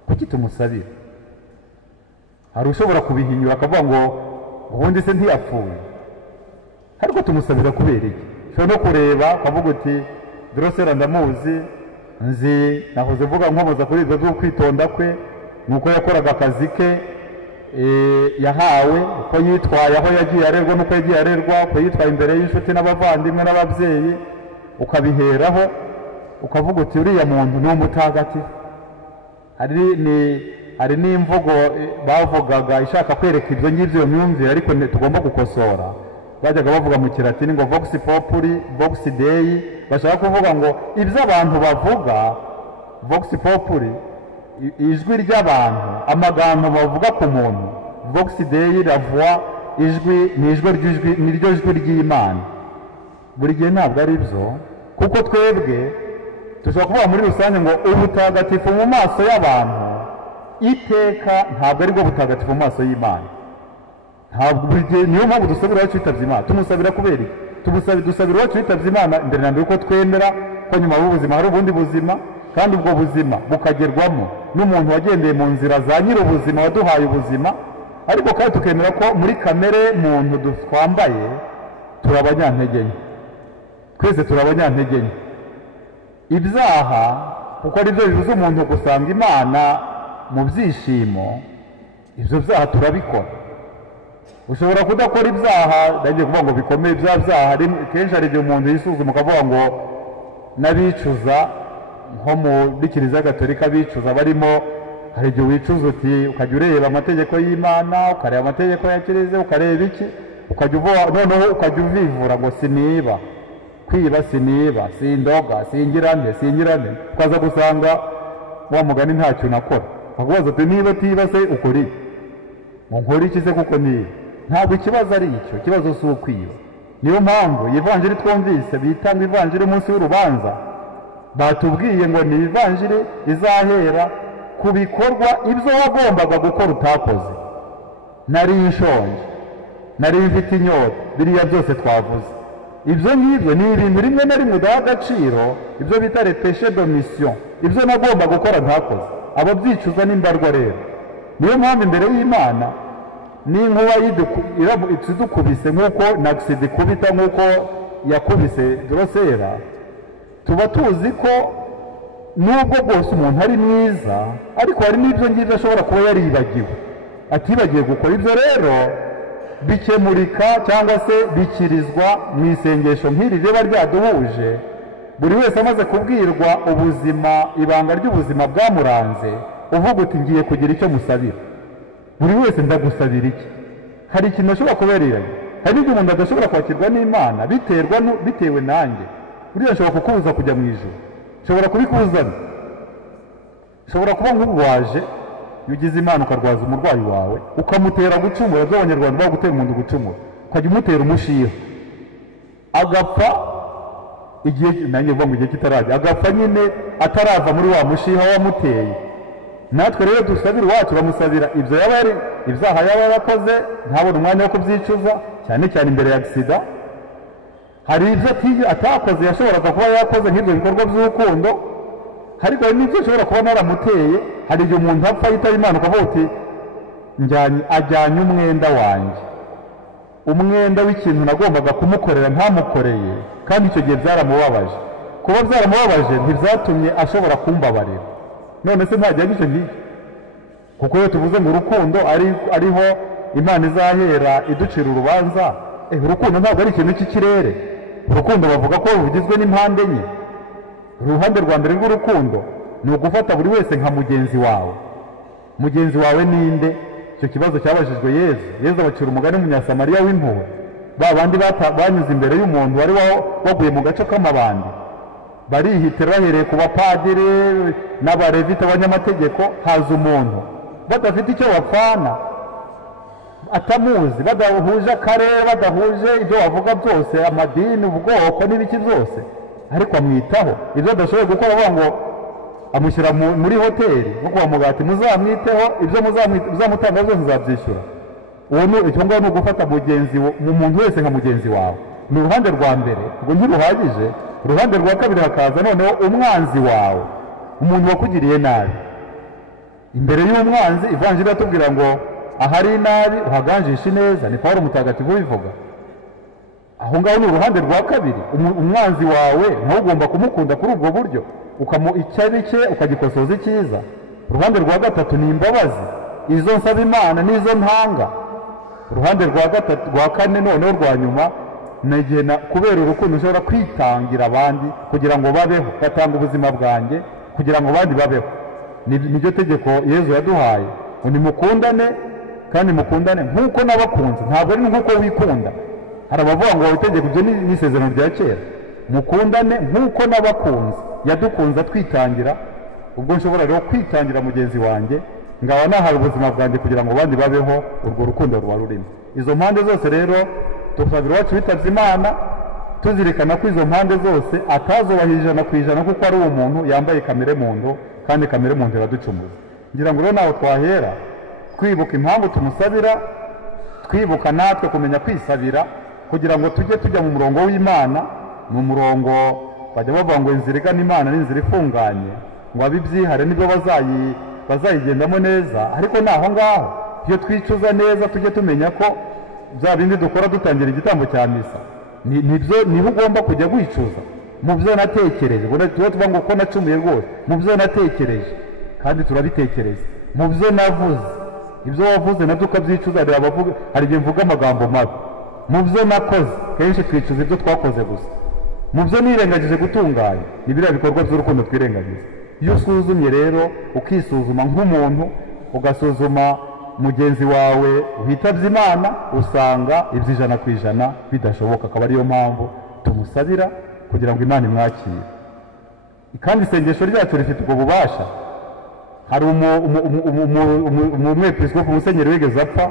kuki tumusabira? hari ushobora kubihinyura akavuga ngo ubundi se ntiyapfuye, ariko tumusabira kubera iki? ushobora no kureba ukavuga uti Drosera ndamuzi, nzi nahoze mvuga nkomoza kuri ibyo byo kwitonda kwe, nuko yakoraga akazi ke yahawe, uko yitwaye aho yagiye arerwa n'uko yagiye arerwa, uko yitwaye imbere y'inshuti n'abavandimwe n'ababyeyi, ukabiheraho ukavuga uti uriya muntu ni umutagatifu. hari n'imvugo bavugaga ishaka kwereka ibyo ngibyo iyo myumvire, ariko tugomba gukosora. bajyaga bavuga mu Kilatini ngo vox populi vox dei, bashaka kuvuga ngo ibyo abantu bavuga, vox populi ijwi ry'abantu, amagambo bavuga ku muntu, vox dei la voix, ijwi ni ryo jwi ry'Imana. buri gihe ntabwo ari byo, kuko twebwe dushobora kuvuga muri rusange ngo ubutagatifu mu maso y'abantu iteka ntabwo ari bwo butagatifu mu maso y'Imana. ntabwo buri gihe, niyo mpamvu dusabira uwacu witabye Imana. tumusabira kubera iki? dusabira uwacu witabye Imana mbere na mbere ko twemera ko nyuma y'ubuzima hari ubundi buzima, kandi ubwo buzima bukagerwamo n'umuntu wagendeye mu nzira za nyir'ubuzima waduhaye ubuzima, ariko kandi tukemera ko muri kamere muntu twambaye turi abanyantege nke. twese turi abanyantege nke. ibyaha kuko ari byo bibuza umuntu gusanga Imana mu byishimo, ibyo byaha turabikora. ushobora kudakora ibyaha, ndagiye kuvuga ngo bikomeye, bya byaha kenshi hari igihe umuntu yisuzuma ukavuga ngo n'abicuza, nko muri Kiliziya Gatolika abicuza barimo, hari igihe wicuza uti ukajya ureba amategeko y'Imana, ukareba amategeko ya Kiliziya, ukareba iki, ukajya uvuga noneho ukajya uvivura ngo siniba, kwiba siniba, sindoga, singirane, ukaza gusanga wa mugani ntacyo nakora. akakubaza uti niba utiba se ukora iki? ngo nkora iki se kuko niba? ntabwo ikibazo ari icyo, ikibazo si ukwiba. niyo mpamvu iyi vanjiri twumvise bita ngo ivanjiri munsi y'urubanza, batubwiye ngo ni ivanjiri izahera ku bikorwa ibyo wagombaga gukora utakoze. nari nshonje, nari mfite inyota, biriya byose twavuze. ibyo ngibyo ni ibintu rimwe na rimwe udaha agaciro, ibyo bita repeshe domisiyo, ibyo nagomba gukora ntakoze. abo byicuza n'imbarwa rero. niyo mpamvu imbere y'Imana n'inkuba idukubise nk'uko nagisida ikubita, nk'uko yakubise Drosera, tuba tuzi ko nubwo bwose umuntu ari mwiza, ariko hari n'ibyo ngibyo ashobora kuba yaribagiwe, atibagiye gukora. ibyo rero bikemurika cyangwa se bikirizwa mu isengesho nk'iri riba ryaduhuje. buri wese amaze kubwirwa ubuzima, ibanga ry'ubuzima bwamuranze, uvuga uti ngiye kugira icyo musabira. buri wese ndagusabira iki? hari ikintu ashobora kubereranya. hari n'igihe umuntu adashobora kwakirwa n'Imana bitewe nanjye. buriya ashobora kukubuza kujya mu ijuru, ushobora kubikuzana. ushobora kuba nk'uwaje ugize Imana ukarwaza umurwayi wawe, ukamutera gucumura. by'Abanyarwanda baba gutera umuntu gucumura, ukajya umutera umushiha agapfa, igihe nanjye vuga ngo igihe kitarajya, agapfa nyine atarava muri wa mushiha wamuteye. natwe rero dusabira iwacu, bamusabira ibyo yaba ari ibyaha yaba yarakoze, ntabone umwanya wo kubyicuza, cyane cyane imbere ya agisida. hari ibyo atakoze yashoboraga kuba yakoze nk'ibyo bikorwa by'urukundo, ariko hari n'ibyo ushobora kuba naramuteye. Hari igihe umuntu apfa yitaba Imana ukavuga uti ajyanye umwenda wanjye, umwenda w'ikintu nagombaga kumukorera ntamukoreye, kandi icyo gihe byaramubabaje. Kuba byaramubabaje ntibyatumye ashobora kumbabarira. None se ntajya icyo ngicyo, kuko iyo tuvuze ngo urukundo ariho Imana izahera iducira urubanza, urukundo ntabwo ari ikintu cy'ikirere. Urukundo bavuga ko rugizwe n'impande enye. Uruhande rwa mbere rw'urukundo ni ugufata buri wese nka mugenzi wawe. Mugenzi wawe ninde? Icyo kibazo cyabajijwe Yezu abacira umugani w'umunyasamariya w'impuhwe, ba bandi banyuze imbere y'umuntu wari waguye mu gace k'amabandi, barihitira bahereye ku bapadiri n'abarevite abanyamategeko, haza umuntu badafite icyo bapfana, atamuzi, badahuje akarere, badahuje ibyo bavuga byose, amadini, ubwoko n'ibiki byose, ariko amwitaho. Ibyo adashoboye gukora avuga ngo amushyira muri hoteli no kuba mugati, muzamwiteho, ibyo muzamutanga byose nzabyishyura. Icyo ngicyo ni ugufata umuntu wese nka mugenzi wawe. Ni uruhande rwa mbere, ubwo ntiruhagije. Uruhande rwa kabiri hakaza noneho umwanzi wawe, umuntu wakugiriye nabi. Imbere y'umwanzi ivanjiri iratubwira ngo ahari inabi uhaganjisha ineza, ni Pawulo mutagatifu ubivuga. Aho ngaho ni uruhande rwa kabiri. Umwanzi wawe nawe ugomba kumukunda kuri ubwo buryo, icyabi cye ukagikosoza icyiza. Uruhande rwa gatatu ni imbabazi, izo nsaba Imana n'izo ntanga. Uruhande rwa kane noneho rwa nyuma ni igihe kubera urukundo ushobora kwitangira abandi kugira ngo babeho, batanga ubuzima bwanjye kugira ngo abandi babeho. Niryo tegeko Yezu yaduhaye, ngo nimukundane kandi mukundane nk'uko nabakunze. Ntabwo ari nk'uko wikunda. Hari abavuga ngo itegeko ibyo ni isezerano rya kera. Mukundane nk'uko nabakunze, yadukunze atwitangira. Ubwo nshobora rero kwitangira mugenzi wanjye, ngaba nahaye ubuzima bwanjye kugira ngo abandi babeho, urwo rukundo ruba rurimo. Izo mpande zose rero tukabira iwacu bitavye Imana, tuzirikana ko izo mpande zose atazubahirije 100% kuko ari umuntu yambaye kamere muntu, kandi kamere muntu iraducumuza. Ngira ngo rero nawe twahera twibuka impamvu tumusabira, twibuka natwe kumenya kwisabira kugira ngo tujya mu murongo w'Imana. Ni umurongo bajya bavuga ngo inzira igana Imana ni inzira ifunganye, ngo abibyihare nibyo bazayigendamo neza. Ariko naho ngaho iyo twicuza neza tujye tumenya ko bya bindi dukora dutangira igitambo cya misa niho ugomba kujya wicuza. Mu byo natekereje, tuvuga ngo ko nacumuye rwose, mu byo natekereje, kandi turabitekereza. Mu byo navuze, ibyo wavuze nabyo ukabyicuza. Hari igihe mvuga amagambo mabi. Mu byo nakoze, kenshi twicuza ibyo twakoze gusa. Mu byo nirengagije gutunganya, ni biriya bikorwa by'urukundo twirengagiza. Iyo usuzumye rero ukisuzuma nk'umuntu, ugasuzuma mugenzi wawe witabye Imana, usanga ibyo 100% bidashoboka. Akaba ariyo mpamvu tumusabira kugira ngo Imana imwakire. Kandi isengesho ryacu rifite ubwo bubasha. Hari umwepiskopi Musenyeri wigeze apfa,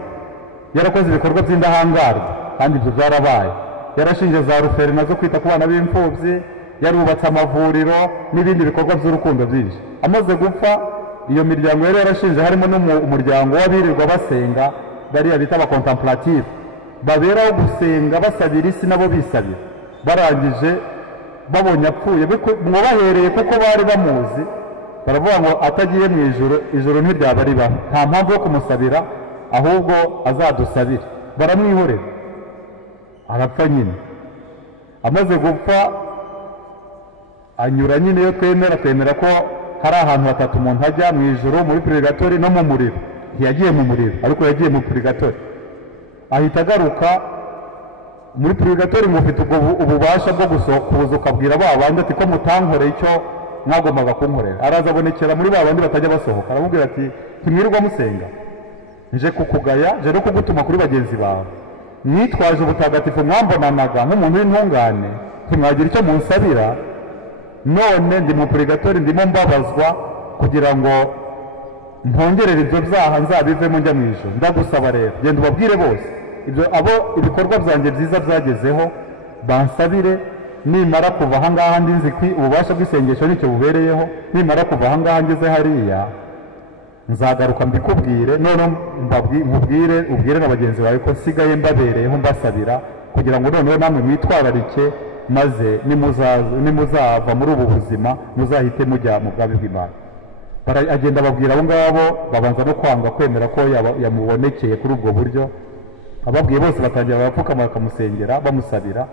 yarakoze ibikorwa by'indahangarwa, kandi ibyo byarabaye. Yarashinje za ruferina zo kwita ku bana b'imfubyi, yarubatse amavuriro n'ibindi bikorwa by'urukundo byinshi. Amaze gupfa, iyo miryango yari yarashinje harimo n'umuryango w'abirirwa basenga, bariya bita aba contemplative, baberaho gusenga basabira isi nabo bisabira. Barangije babonye apfuye, mwabahereye kuko bari bamuzi, baravuga ngo atagiye mu ijuru ntiryaba ribaho, nta mpamvu yo kumusabira, ahubwo azadusabire. Baramwihorera, arapfa nyine. Amaze gupfa anyura nyine, yo twemera ko hari ahantu hatatu umuntu ajya mu ijuru, muri purigatori no mu muriro. Ntiyagiye mu muriro, ariko yagiye mu purigatori. Ahita agaruka muri purigatori, mufite ububasha bwo kuza ukabwira ba bandi ati ko mutankoreye icyo mwagombaga kunkorera. Araza abonekera muri ba bandi batajya basohoka, aramubwira ati ntimwirirwa musenga, nje kukugaya, nje no kugutuma kuri bagenzi bawe. Mwitwaje ubutagatifu mwambonanaga nk'umuntu w'intungane, ntimwagira icyo munsabira. None ndi mu purigatori, ndimo mbabazwa kugira ngo ntongerere ibyo byaha nzabivemo njya mu ijuru. Ndagusaba rero, genda ubabwire bose ibikorwa byanjye byiza byagezeho, bansabire. Nimara kuva aha ngaha nzi ko ububasha bw'isengesho nicyo bubereyeho, nimara kuva aha ngaha ngeze hariya nzagaruka mbikubwire. None ubwire na bagenzi bawe ko nsigaye mbabereyeho mbasabira, kugira ngo noneho namwe mwitwararike maze nimuzava muri ubu buzima muzahite mujya mu bwami bw'Imana. Agenda ababwira abo ngabo, babanza no kwanga kwemera ko yamubonekeye kuri ubwo buryo. Ababwiye bose batangira barapfukama bakamusengera bamusabira,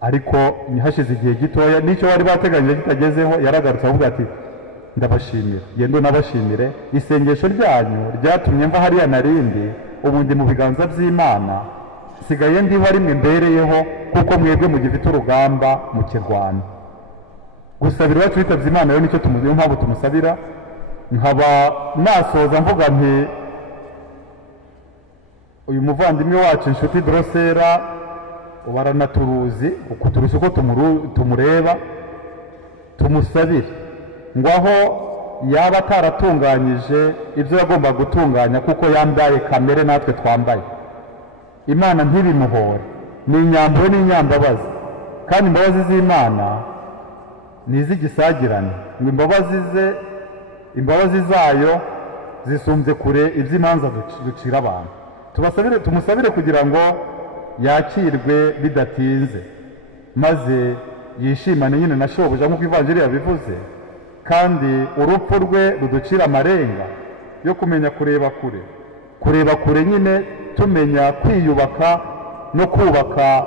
ariko hashize igihe gitoya n'icyo bari bateganyije kitagezeho, yaragarutse avuga ati ndabashimira, genda unabashimire, isengesho ryanyu ryatumye mva hariya narindi, ubu ndi mu biganza by'Imana, sigaye ndiho rimwe mbereyeho, kuko mwebwe mugifite urugamba mukirwana. Gusabira iwacu bitabye Imana rero nicyo tumuziho, mpamvu tumusabira. Nkaba nasoza mvuga nti uyu muvandimwe wacu inshuti Drosera baranaturuzi kuturusha uko tumureba, tumusabire ngo aho yaba ataratunganyije ibyo yagomba gutunganya, kuko yambaye kamere natwe twambaye. Imana ntibimuhore, ni inyambo n'inyambabazi, kandi imbabazi z'Imana ni iz'igisagirane, ngo imbabazi zayo zisumbye kure iby'imanza ducira abantu. Tumusabire kugira ngo yakirwe bidatinze, maze yishimane nyine na shobuja nk'uko ivanjiri yabivuze, kandi urupfu rwe ruducira amarenga yo kumenya kureba kure nyine, tumenya kwiyubaka no kubaka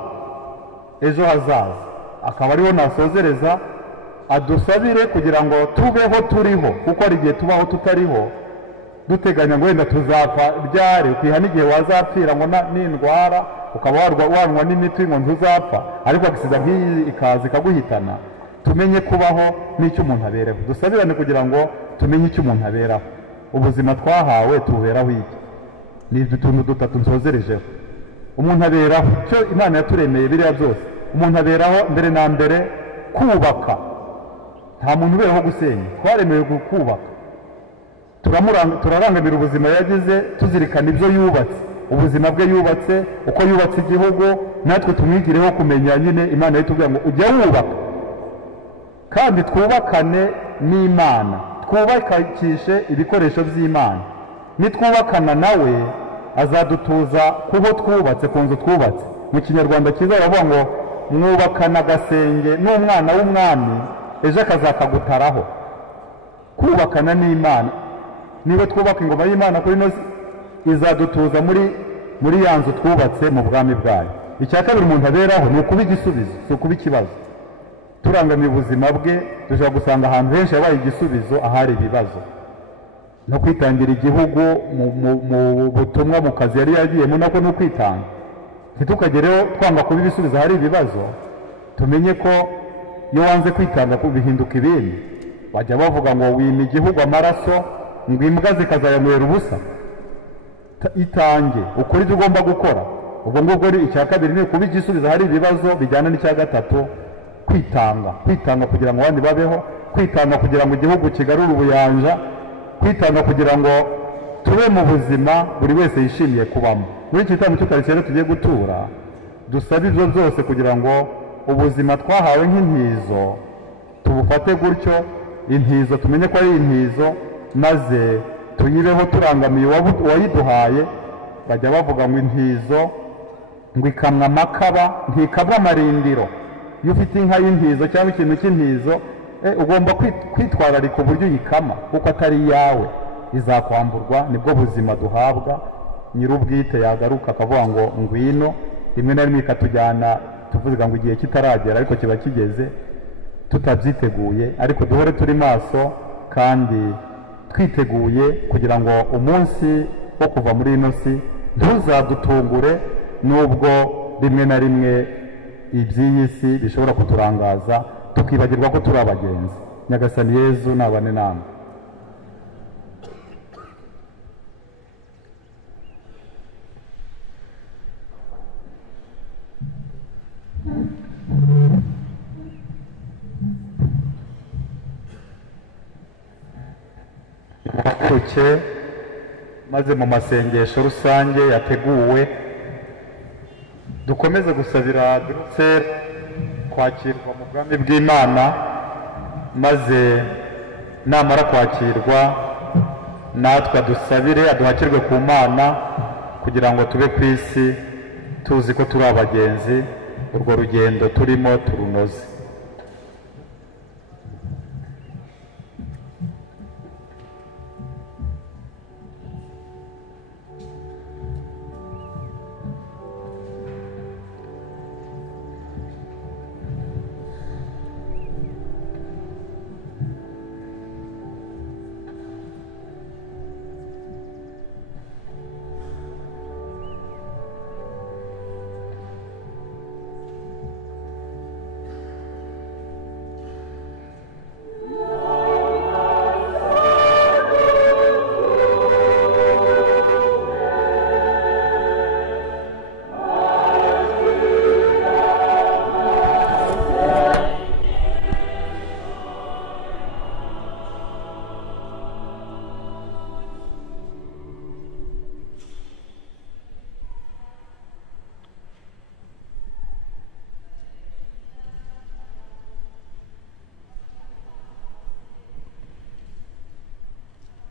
ejo hazaza. Akaba ariho nasozereza, adusabire kugira ngo tubeho turiho, kuko hari igihe tubaho tutariho, duteganya ngo wenda tuzapfa ryari, ukiha n'igihe wazapfira ngo n'indwara ukaba wanywa n'imiti ngo ntuzapfa, ariko agisiza nk'iyi ikaza ikaguhitana. Tumenye kubaho n'icyo umuntu aberaho, dusabirane kugira ngo tumenye icyo umuntu aberaho. Ubuzima twahawe tuberaho iki? Ni utuntu dutatu nsozerejeho. Umuntu aberaho cyo Imana yaturemeye biriya byose, umuntu aberaho mbere na mbere kubaka. Nta muntu uberaho gusenya, twaremewe kubaka. Turarangamira ubuzima yagize, tuzirikana ibyo yubatse, ubuzima bwe yubatse, uko yubatse igihugu, natwe tumwigireho kumenya nyine Imana yitubwira ngo ujya wubaka. Kandi twubakane n'Imana, twubakishe ibikoresho by'Imana. Nitwubakana nawe azadutuza kuho twubatse, ku nzu twubatse. Mu Kinyarwanda cyiza baravuga ngo mwubakana agasenge n'umwana w'umwami, ejo akazakagutaraho. Kubakana n'Imana, niba twubaka ingoma y'Imana kuri ino izadutuza muri ya nzu twubatse mu bwami bwayo. Icya kabiri umuntu aberaho ni ukuba igisubizo, si ukuba ikibazo. Turangamiye ubuzima bwe, dushobora gusanga ahantu henshi yabaye igisubizo ahari ibibazo. No kwitangira igihugu mu butumwa mu kazi yari yagiyemo, nako ni ukwitanga. Ntitukagereho twanga kuba ibisubizo ahari ibibazo. Tumenye ko iyo wanze kwitanga bihinduka ibindi. Bajya bavuga ngo wima igihugu amaraso, ngo imbwa zikazayanywera ubusa. Itange ukora ibyo ugomba gukora. Ubwo ngubwo icya kabiri ni kuba igisubizo hari ibibazo bijyana n'icya gatatu, kwitanga kugira ngo abandi babeho, kwitanga kugira ngo igihugu kigarure ubuyanja, kwitanga kugira ngo tube mu buzima buri wese yishimiye kubamo. Muri iki gitaramo cy'ukarisitiya tugiye gutura, dusabe ibyo byose kugira ngo ubuzima twahawe nk'intizo tubufate gutyo, intizo tumenye ko ari intizo, maze tuyibeho turangamiye uwayiduhaye. Bajya bavuga ngo intizo ngo ikamwa amakaba ntikamwa amarindiro. Iyo ufite inka y'intizo cyangwa ikintu cy'intizo, ugomba kwitwararika uburyo uyikama, kuko atari iyawe, izakwamburwa. Nibwo buzima duhabwa. Nyir'ubwite yagaruka akavuga ngo ngwino, rimwe na rimwe ikatujyana tuvuga ngo igihe kitaragera, ariko kiba kigeze tutabyiteguye. Ariko duhore turi maso kandi twiteguye, kugira ngo umunsi wo kuva muri ino si ntuzadutungure, nubwo rimwe na rimwe iby'iyi si bishobora kuturangaza tukibagirwa ko turi abagenzi. Nyagasani Yezu nabane namwe. Muhaguruke maze mu masengesho rusange yateguwe dukomeze gusabira Drusera kwakirwa mu bwami bw'Imana, maze namara kwakirwa natwe adusabire aduhakirwe ku Mana, kugira ngo tube ku isi tuzi ko turi abagenzi, urwo rugendo turimo turunoze.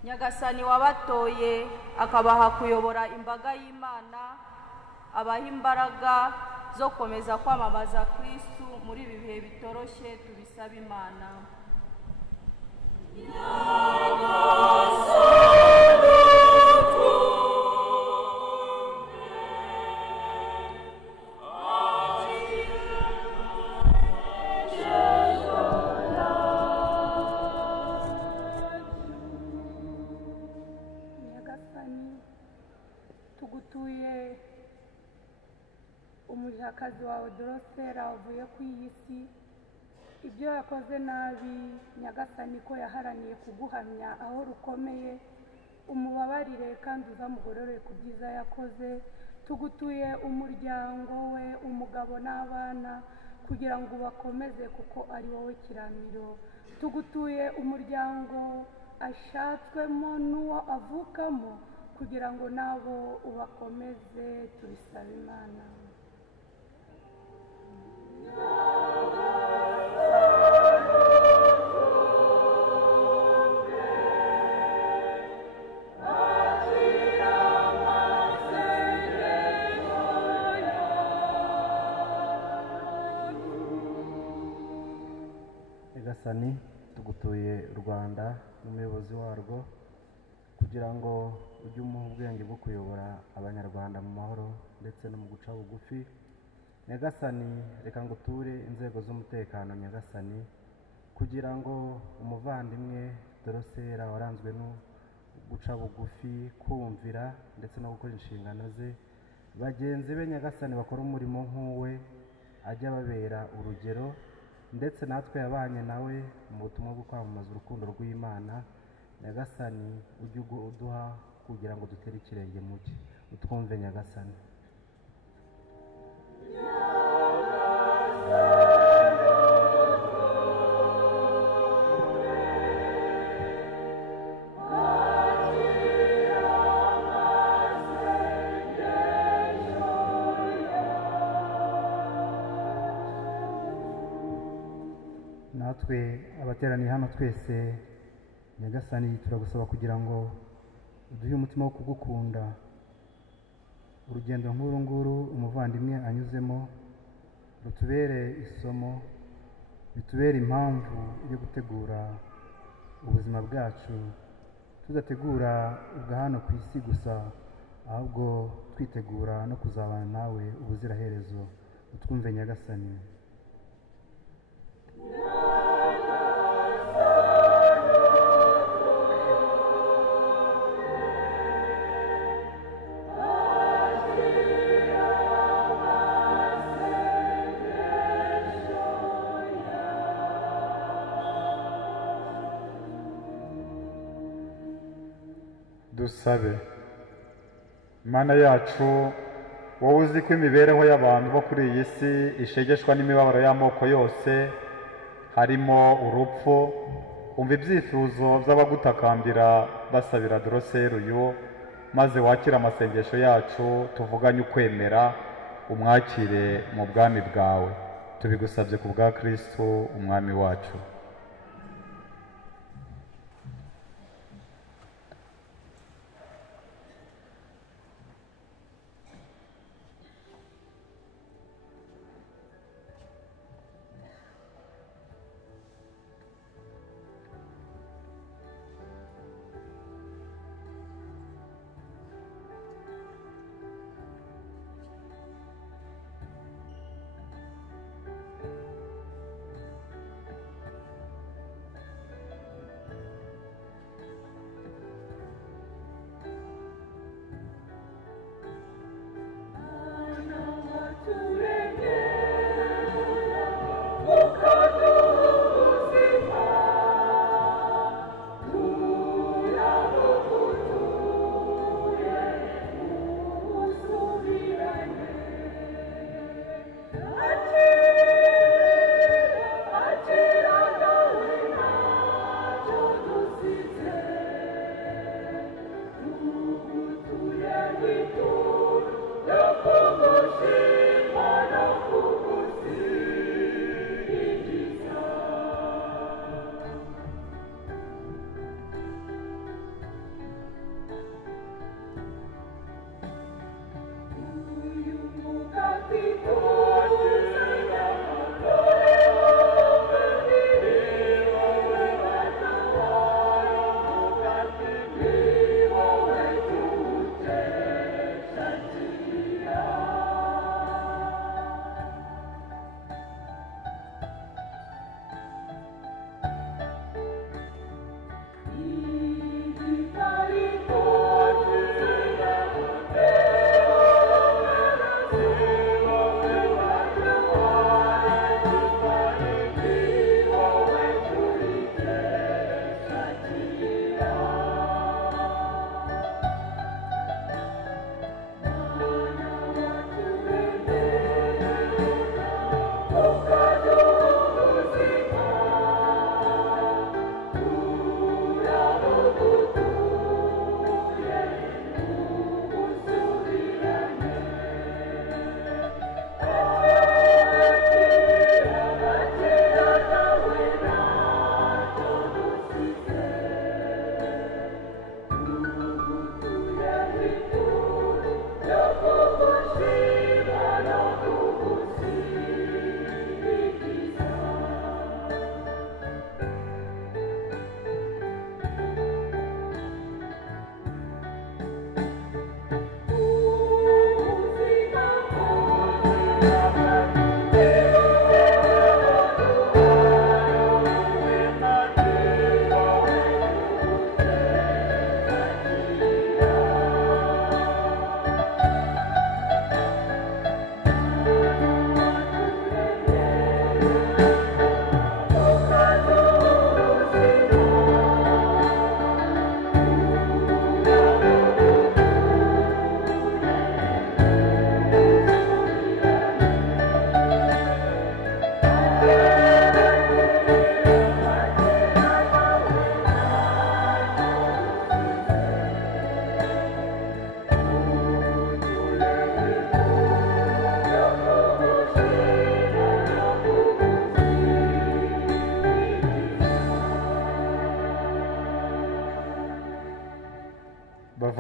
Nyagasani wabatoye akabaha kuyobora imbaga y'Imana, abaha imbaraga zo komeza kwamamaza Kristu muri ibi bihe bitoroshye, tubisaba Imana. tugutuye umujakazi wawe Dorosera uvuye ku iyi si, ibyo yakoze nabi Nyagasani ko yaharaniye kuguhamya aho rukomeye, umubabarire kandi uzamugororere ku byiza yakoze. Tugutuye umuryango we, umugabo n'abana, kugira ngo ubakomeze kuko ari wowe kiramiro. Tugutuye umuryango ashatswemo n'uwo avukamo, kugira ngo nabo ubakomeze, tubisaba Imana. Nyagasani, tugutuye u Rwanda n'umuyobozi warwo, kugira ngo ujye umuha ubwenge bwo kuyobora abanyarwanda mu mahoro ndetse no mu guca bugufi. Nyagasani, reka ngo uture inzego z'umutekano Nyagasani, kugira ngo umuvandimwe Dorosera waranzwe no guca bugufi, kumvira ndetse no gukora inshingano ze, bagenzi be Nyagasani bakora umurimo nk'uwe, ajya babera urugero, ndetse natwe yabanye nawe mu butumwa bwo kwamamaza urukundo rw'Imana. Nyagasani, ujye uduha kugira ngo dutere ikirenge mu cye, utwumve Nyagasani. Natwe abateraniye hano twese Nyagasani, turagusaba kugira ngo uduhe umutima wo kugukunda. Urugendo nk'uru nguru umuvandimwe anyuzemo rutubere isomo, bitubere impamvu yo gutegura ubuzima bwacu, tudategura ubwa hano ku isi gusa, ahubwo twitegura no kuzabana nawe ubuziraherezo. Utwumve Nyagasani. Dusabe. Mana yacu, wowe uzi ko imibereho y'abantu bo kuri iyi si ishegeshwa n'imibabaro y'amoko yose, harimo urupfu, umva ibyifuzo by'abagutakambira basabira Dorosera uyu, maze wakire amasengesho yacu, tuvuganye ukwemera, umwakire mu bwami bwawe. Tubigusabye ku bwa Kristo umwami wacu.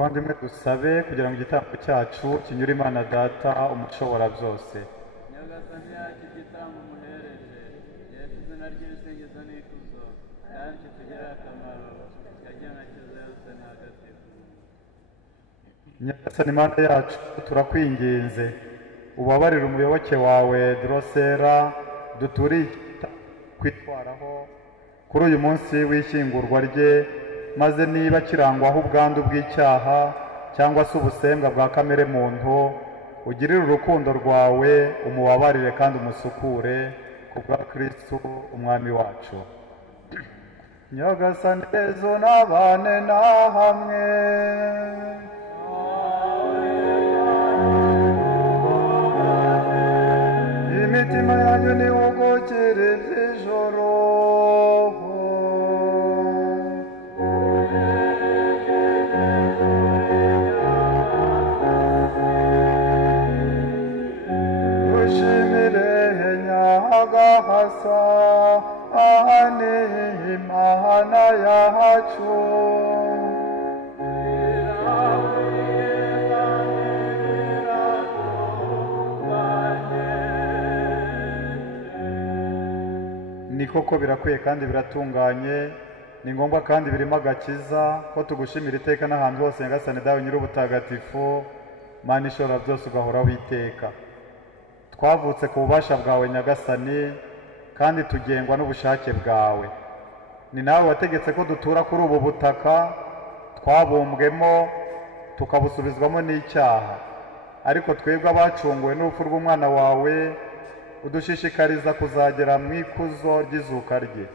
bavandimwe dusabe kugira ngo igitambo cyacu kinyure Imana Data umushobora byose. Nyagasani yacu igitambo umuhereje yesu izina ry'ibisingizo n'ikuzo kandi kitugirire akamaro kikajya na kizo yose ntagatifu. Nyagasani Mana yacu turakwinginze ubabarire umuyoboke wawe Drosera duturiye kwitwaraho kuri uyu munsi w'ishyingurwa rye, maze niba kirangwaho ubwandu bw'icyaha cyangwa se ubusembwa bwa kamere muntu, ugirire urukundo rwawe umubabarire kandi umusukure ku bwa Kristo umwami wacu. Nyagasani Yezu n'abane na hamwe. Imitima yanyu nihugukire iby'ijoro. Dushimire Nyagahasa ahane Imana yacu. Ni koko birakwiye kandi biratunganye, ni ngombwa kandi birimo agakiza ko tugushimira iteka n'ahantu hose Nyagasani dawe nyir'ubutagatifu, Mana ishobora byose ugahoraho iteka. Twavutse ku bubasha bwawe Nyagasani kandi tugengwa n'ubushake bwawe. Ni nawe wategetse ko dutura kuri ubu butaka twabumbwemo tukabusubizwamo n'icyaha, ariko twebwe abacunguwe n'urupfu rw'umwana wawe udushishikariza kuzagera mu ikuzo ry'izuka rye.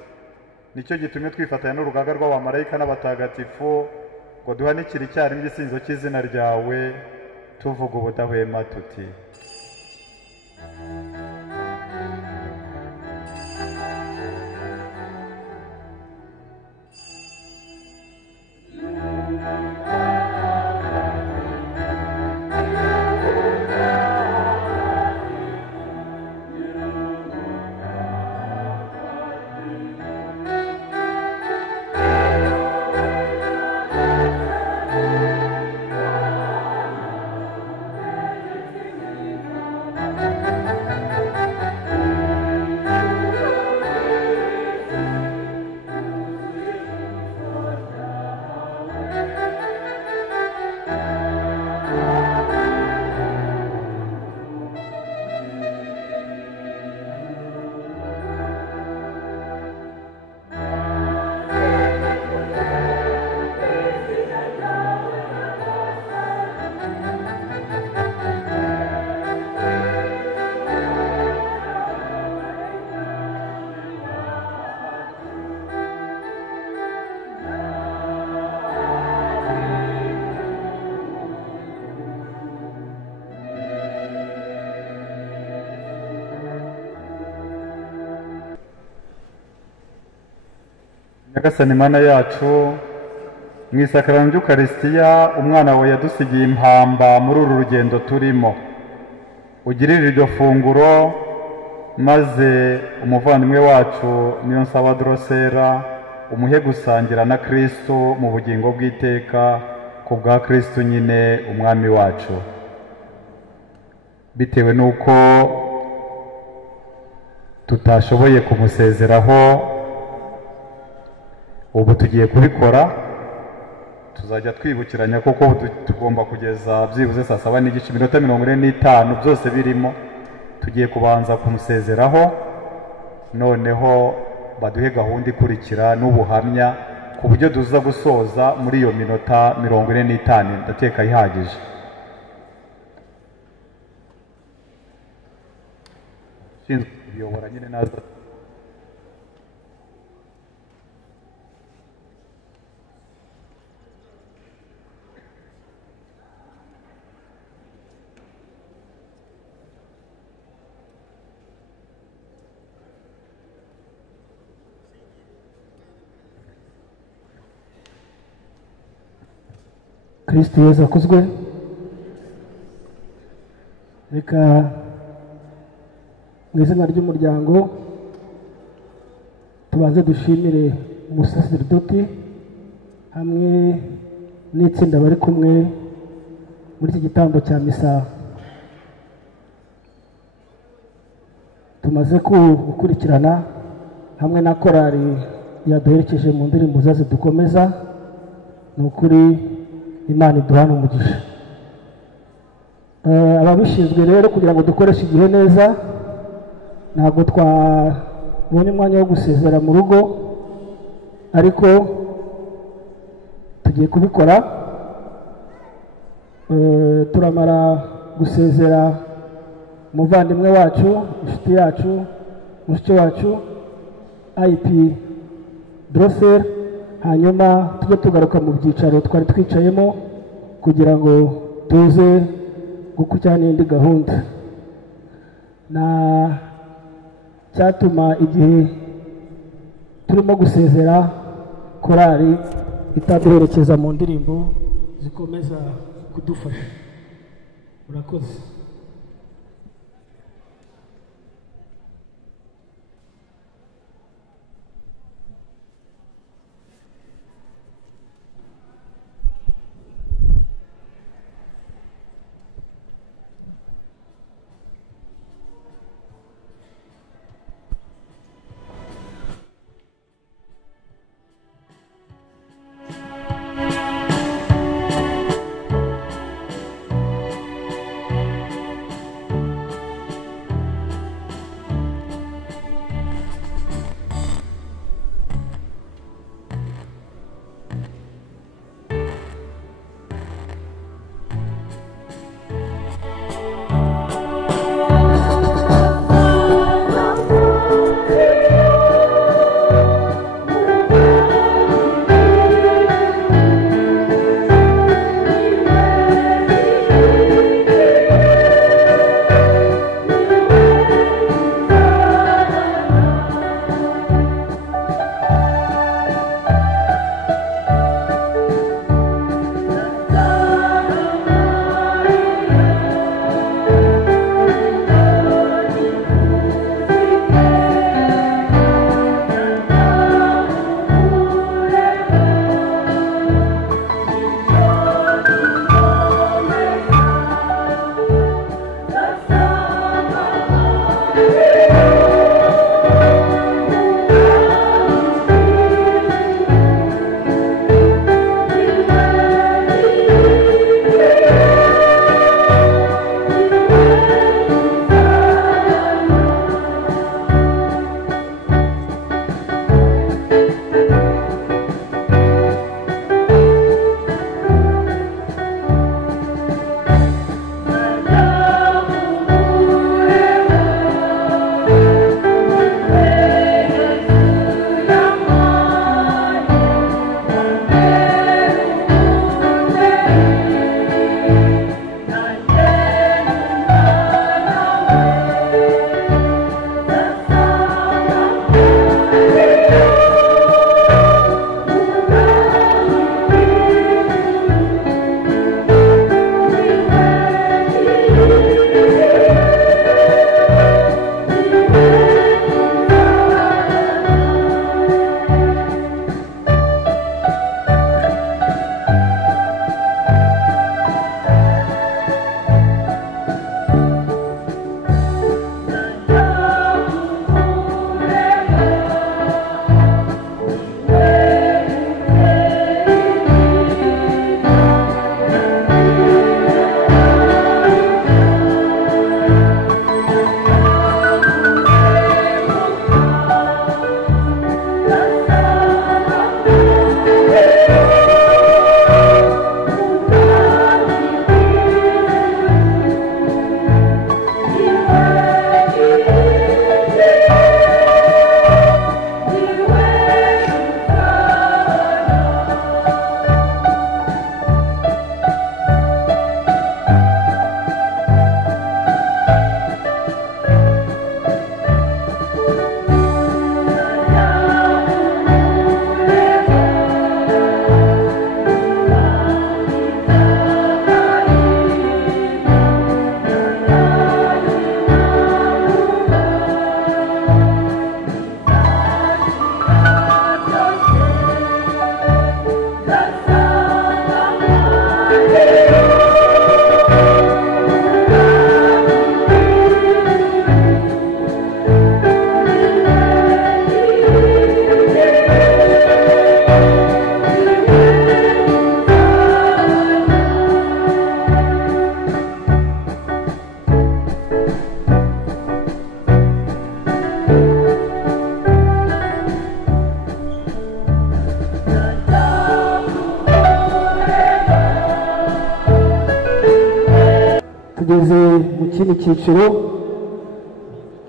Nicyo gitumye twifatanya n'urugaga rw'abamarayika n'abatagatifu ngo duhanikire icyarimwe igisingizo cy'izina ryawe tuvuga ubudahwema tuti: Nyagasani Mana yacu, mu isakaramentu ry'Ukaristiya umwana wawe yadusigiye impamba muri uru rugendo turimo. Ugirire iryo funguro maze umuvandimwe wacu Niyonsaba Drosera umuhe gusangira na Kristo mu bugingo bw'iteka ku bwa Kristo nyine umwami wacu. Bitewe n'uko tutashoboye kumusezeraho, ubu tugiye kubikora, tuzajya twibukiranya kuko tugomba kugeza byibuze saa 7:15 iminota 45 byose birimo. Tugiye kubanza kumusezeraho, noneho baduhe gahunda ikurikira n'ubuhamya ku buryo duza gusoza muri iyo minota 45 ndateka ihagije. Shinzwe kuyobora nyine naza. Kristo Yesu akuzwe. Reka mu izina ry'umuryango tubanze dushimire umusaserdoti hamwe n'itsinda bari kumwe muri iki gitambo cya misa tumaze gukurikirana hamwe na korali yaduherekeje mu ndirimbo zazo dukomeza. Ni ukuri Imana iduhana umugisha. Ababishinzwe rero kugira ngo dukoreshe igihe neza, ntabwo twabonye umwanya wo gusezera mu rugo, ariko tugiye kubikora. Turamara gusezera umuvandimwe wacu, inshuti yacu, mushiki wacu IP Drosera, hanyuma tujye tugaruka mu byicaro twari twicayemo kugira ngo tuze gukurikirana n'indi gahunda. Na cyatuma igihe turimo gusezera korali itaduherekeza mu ndirimbo zikomeza kudufasha. Murakoze. tugeze mu kindi cyiciro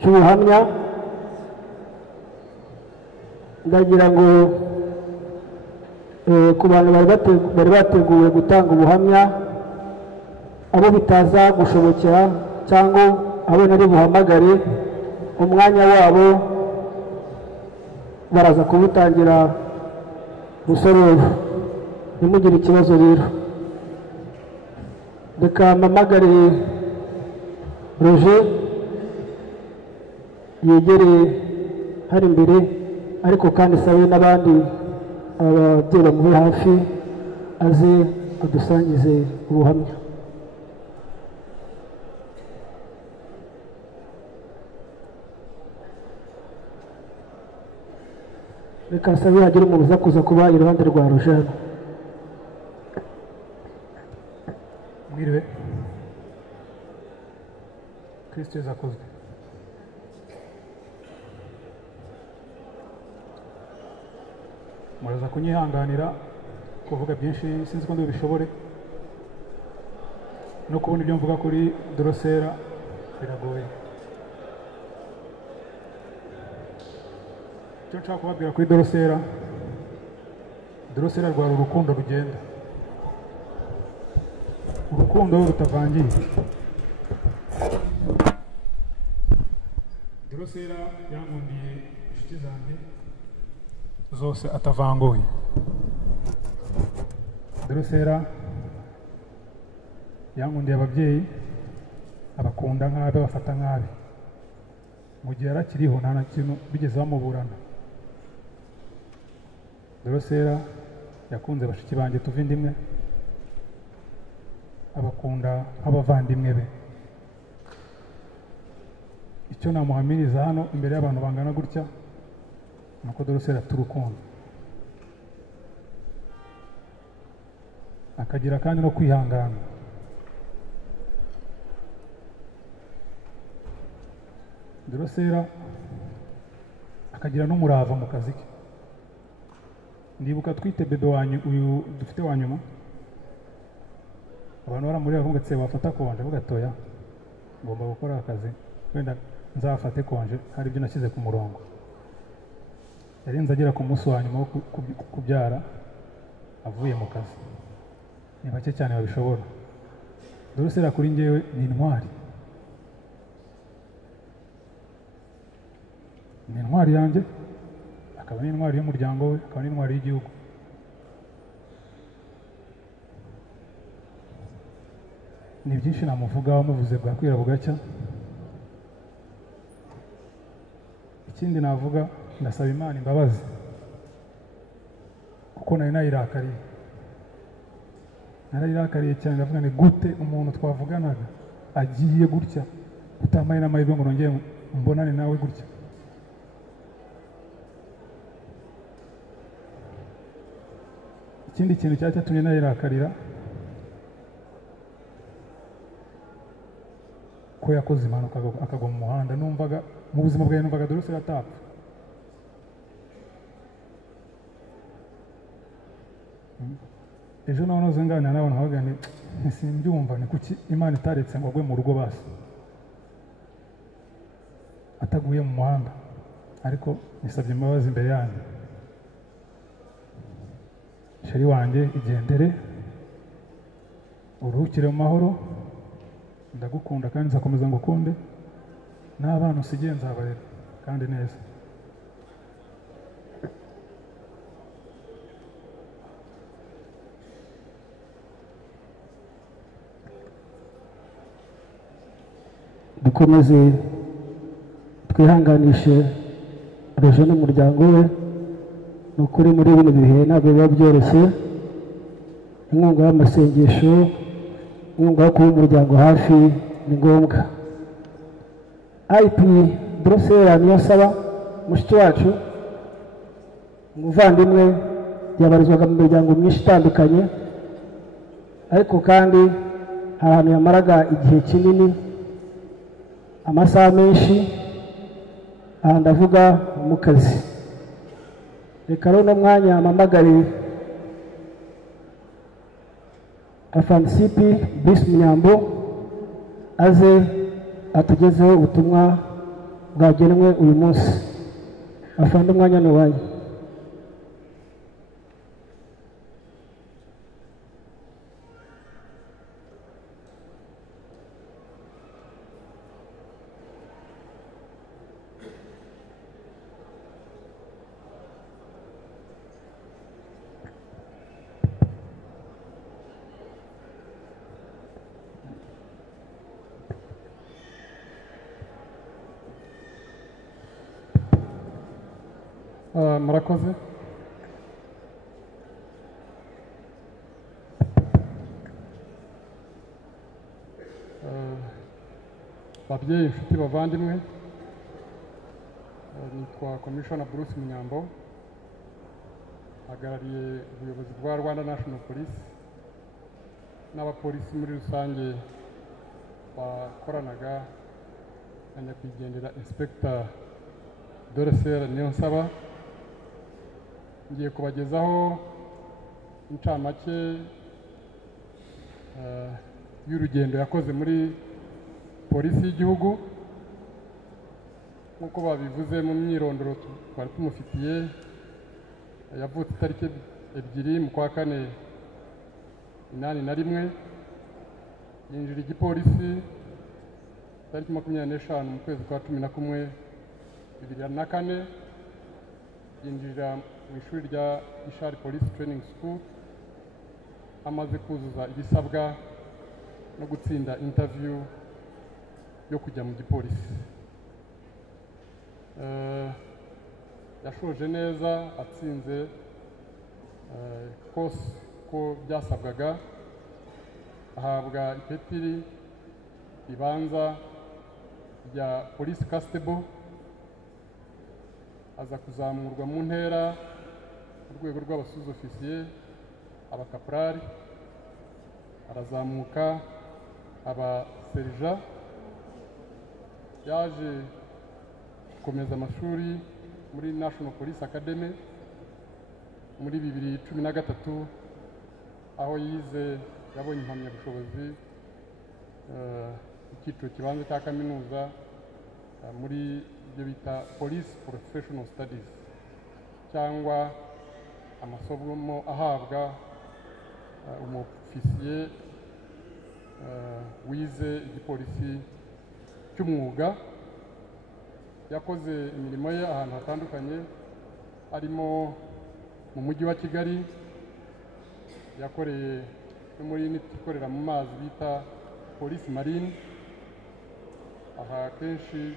cy'ubuhamya. Ndagira ngo ku bantu bari bateguye gutanga ubuhamya, abo bitaza gushobokera cyangwa abo nari buhamagare umwanya wabo baraza kubutangira rusororo, ntimugire ikibazo rero. Reka mpamagare Roger yegere hari imbere, ariko kandi sabe n'abandi ababyeyi bamuhe hafi aze adusangize ubuhamya. Reka sabe hagira umuntu uza kuza kuba iruhande rwa Roger. Mwiriwe. Kristo yazakozwe. Muraza kunyihanganira kuvuga byinshi, sinzi ko ndabishobore, no kubona ibyo mvuga kuri Dorosera biragoye. Icyo nshaka kubabwira kuri Dorosera, Dorosera rwari urukundo rugenda, urukundo rutavangiye. Dorosera yankundiye inshuti zanjye zose atavanguye. Dorosera yankundiye ababyeyi, abakunda nk'abe, bafata nk'abe. Mu gihe arakiriho nta na kintu bigeze bamuburana. Dorosera yakunze bashiki banjye tuva inda imwe, abakunda nk'abavandimwe be. Icyo namuhamiriza hano imbere y'abantu bangana gutya nuko Dorosera afite urukundo, akagira kandi no kwihangana. Dorosera akagira n'umurava mu kazi ke. Ndibuka twite bebe wanyu uyu dufite wa nyuma, abantu baramureba bavuga ati wafata konje, avuga atoya ngomba gukora akazi, wenda nzafate konje, hari ibyo nashyize ku murongo. Yarinze agera ku munsi wa nyuma wo kubyara avuye mu kazi. Ni bake cyane babishobora. Dorosera kuri njyewe ni intwari, ni intwari yanjye, akaba ni intwari y'umuryango we, akaba ni intwari y'igihugu. Ni byinshi namuvugaho, muvuze bwakwira bugacya. Ikindi navuga, ndasaba Imana imbabazi kuko nari narayirakariye cyane. Ndavuga ni gute umuntu twavuganaga agiye gutya, utamaye n'amahirwe ngo nongere mbonane nawe gutya. Ikindi kintu cyatumye nayirakarira, ko yakoze impanuka akagwa mu muhanda. Numvaga mu buzima bwawe, numvaga Dorosera atapfa. Ejo nawe nganira n'abantu bavuga nti simbyumva, ni kuki Imana itaretse ngo agwe mu rugo basi ataguye mu muhanda. Ariko nisabye imbabazi imbere yanyu. Sheri wanjye igendere, uruhukire mu mahoro, ndagukunda kandi nzakomeza ngukunde, n'abana usigiye nzabarera kandi neza. Dukomeze twihanganishe Roger n'umuryango we. Ni ukuri muri bino bihe ntabwo biba byoroshye. Inkunga y'amasengesho, inkunga yo kuba umuryango hafi ni ngombwa. IP Dorosera niyo saba, mushiki wacu, umuvandimwe, yabarizwaga mu miryango myinshi itandukanye, ariko kandi hari ahantu yamaraga igihe kinini, amasaha menshi, aha ndavuga mu kazi. Reka rero no mwanya mpamagare Afansipi Bruce Munyambo aze atugezeho ubutumwa bwagenwe uyu munsi. Afande, umwanya ni uwanyu. Murakoze. Babyeyi, inshuti, bavandimwe, nitwa Commissioner Bruce Munyambo, hagarariye ubuyobozi bwa Rwanda National Police n'abapolisi muri rusange bakoranaga na nyakwigendera Inspector Dorcella Niyonsaba. Ngiye kubagezaho incamake y'urugendo yakoze muri polisi y'igihugu. Nk'uko babivuze mu myirondoro twari tumufitiye, yavutse itariki 2 mu kwa kane 81, yinjira igipolisi tariki 25 mu kwezi kwa 11 2004, yinjira mu ishuri rya Ishari Police Training School amaze kuzuza ibisabwa no gutsinda interview yo kujya mu gipolisi. Yashoje neza, atsinze course ko byasabwaga, ahabwa ipeti ribanza rya Police Constable, aza kuzamurwa mu ntera urwego rw'abasuzofisiye, abakaprari, arazamuka aba serija. Yaje gukomeza amashuri muri National Police Academy muri 2013, aho yize yabonye impamyabushobozi icyiciro kibanza cya kaminuza muri ibyo bita Police Professional Studies, cyangwa amasomo ahabwa umufisiye wize igipolisi cy'umwuga. Yakoze imirimo ye ahantu hatandukanye, harimo mu mujyi wa Kigali, yakoreye no muri unit ikorera mu mazi bita Police Marine. Aha kenshi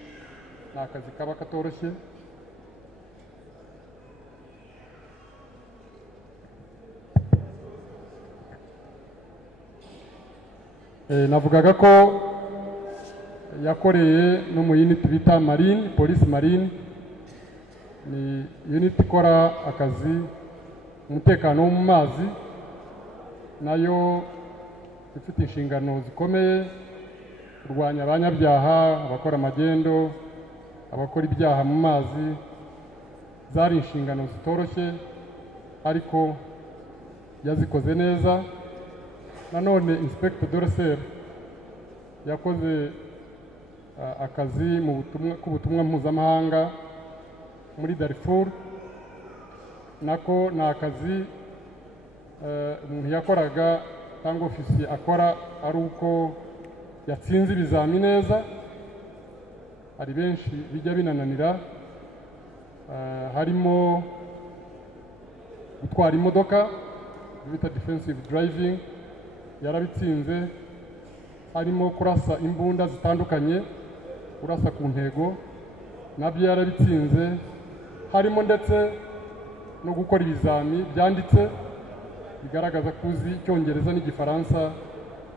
ni akazi kaba katoroshye. Navugaga ko yakoreye no mu unit bita Marine, Police Marine. Ni unit ikora akazi umutekano wo mu mazi, nayo ifite inshingano zikomeye, kurwanya abanyabyaha, abakora amagendo, abakora ibyaha mu mazi. Zari inshingano zitoroshye, ariko yazikoze neza. Nanone Inspector Dorcella yakoze akazi mu butumwa mpuzamahanga muri Darfur. Nako ni akazi umuntu yakoraga cyangwa ofisiye akora ari uko yatsinze ibizami neza. Hari benshi bijya binananira, harimo gutwara imodoka bita defensive driving, yarabitsinze. Harimo kurasa imbunda zitandukanye, kurasa ku ntego, nabyo yarabitsinze. Harimo ndetse no gukora ibizami byanditse bigaragaza kuzi Icyongereza n'Igifaransa.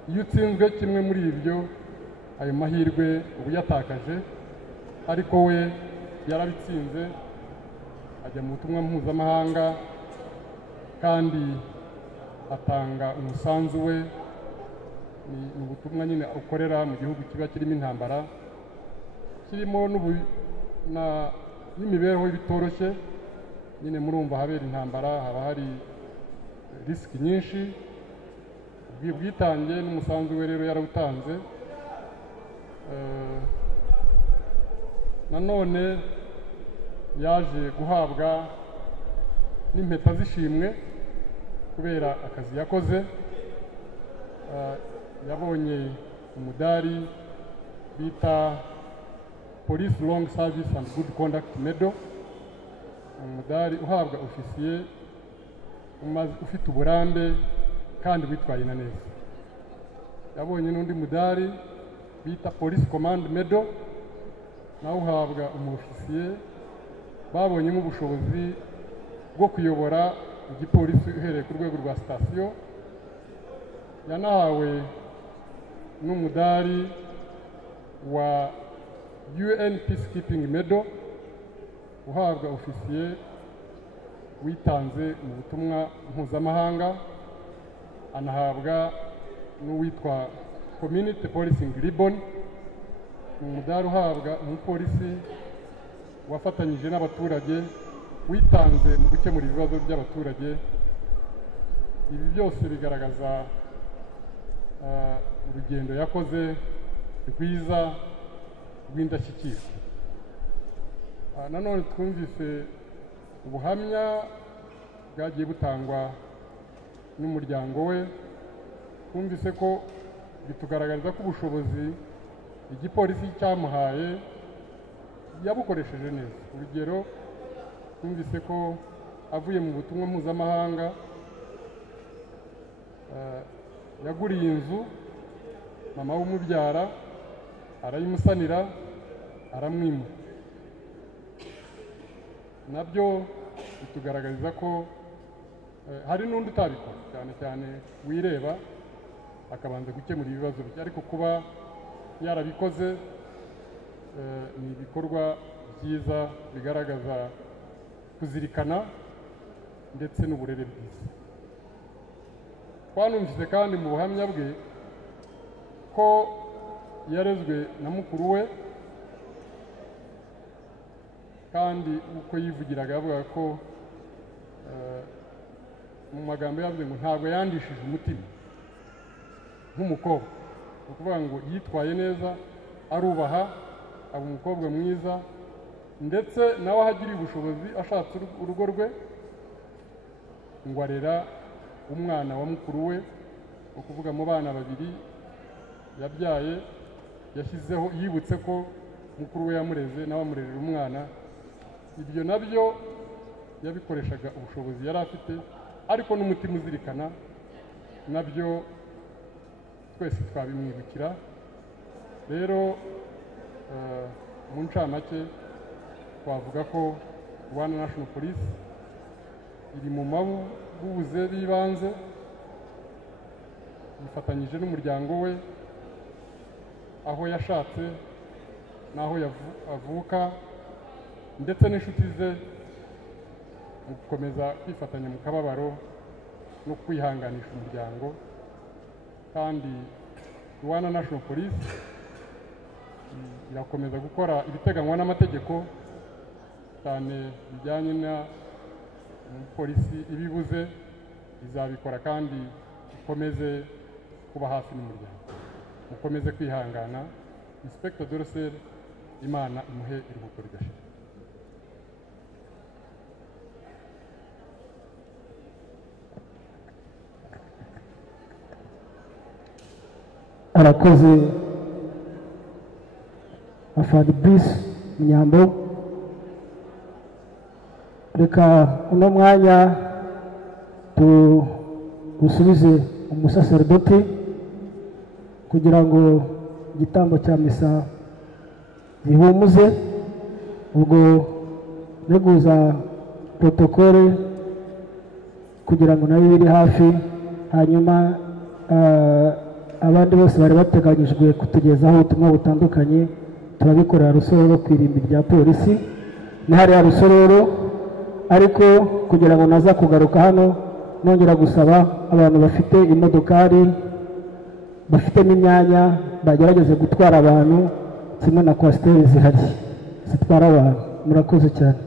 Iyo utsinzwe kimwe muri ibyo, ayo mahirwe ubu yatakaje, ariko we yarabitsinze, ajya mu butumwa mpuzamahanga kandi atanga umusanzu we. Ni ubutumwa nyine ukorera mu gihugu kiba kirimo intambara, kirimo n'imibereho bitoroshye. Nyine murumva habera intambara, haba hari risiki nyinshi. Ubwitange n'umusanzu we rero yarawutanze. nanone yaje guhabwa n'impeta z'ishimwe kubera akazi yakoze. Yabonye umudari bita Police Long Service and Good Conduct Medal, umudari uhabwa ofisiye ufite uburambe kandi witwaye na neza. Yabonye n'undi mudari bita Police Command Medal, nawe uhabwa umufisiye babonyemo ubushobozi bwo kuyobora igipolisi uhereye ku rwego rwa sitasiyo. Yanahawe n'umudari wa UN Peacekeeping Medal uhabwa ofisiye witanze mu butumwa mpuzamahanga. Anahabwa n'uwitwa Community Policing Ribbon, umudari uhabwa umupolisi wafatanyije n'abaturage witanze mu gukemura ibibazo by'abaturage. Ibi byose bigaragaza urugendo yakoze rwiza rw'indashyikirwa. Nanone twumvise ubuhamya bwagiye butangwa n'umuryango we. Twumvise ko bitugaragariza ko ubushobozi igipolisi cyamuhaye yabukoresheje neza. Urugero, twumvise ko avuye mu butumwa mpuzamahanga yaguriye inzu mama w'umubyara, arayimusanira, aramwima. Nabyo bitugaragariza ko hari n'undi utabikora, cyane cyane wireba akabanza gukemura ibibazo bye, ariko kuba yarabikoze ni ibikorwa byiza bigaragaza kuzirikana ndetse n'uburere bwiza. Twanumvise kandi mu buhamya bwe ko yarezwe na mukuru we, kandi uko yivugiraga avuga ko mu magambo yavuze ngo ntabwo yandishije umutima nk'umukobwa. Ni ukuvuga ngo yitwaye neza, arubaha, aba umukobwa mwiza, ndetse nawe ahagiriye ubushobozi ashatse urugo rwe ngo arera umwana wa mukuru we. Ni ukuvuga mu bana babiri yabyaye yashyizeho, yibutse ko mukuru we yamureze nawe amurerera umwana. Ibyo nabyo yabikoreshaga ubushobozi yari afite, ariko n'umutima uzirikana. Nabyo twese twabimwibukira. Rero mu ncamake twavuga ko Rwanda National Police iri mu mabuze b'ibanze, yifatanyije n'umuryango we aho yashatse n'aho avuka, ndetse n'inshuti ze mu gukomeza kwifatanya mu kababaro no kwihanganisha umuryango. Kandi Rwanda National Police irakomeza gukora ibiteganywa n'amategeko, cyane bijyanye na polisi ibibuze izabikora, kandi ikomeze kuba hafi n'umuryango, mukomeze kwihangana. Inspector Dorcel, Imana imuhe iruhuko ridashira. arakoze afande Brice Munyambo. Reka uno mwanya tugusubize umusaserdoti kugira ngo igitambo cya misa gihumuze. Ubwo neguza protokole kugira ngo nayo biri hafi, hanyuma abandi bose bari bateganyijwe kutugezaho ubutumwa butandukanye turabikorera Rusororo ku irimbi rya polisi. Ni hariya Rusororo, ariko kugira ngo naza kugaruka hano nongera gusaba abantu bafite imodokari, bafite n'imyanya, bagerageze gutwara abantu kimwe na kwasiteri zihari zitwara abantu. Murakoze cyane.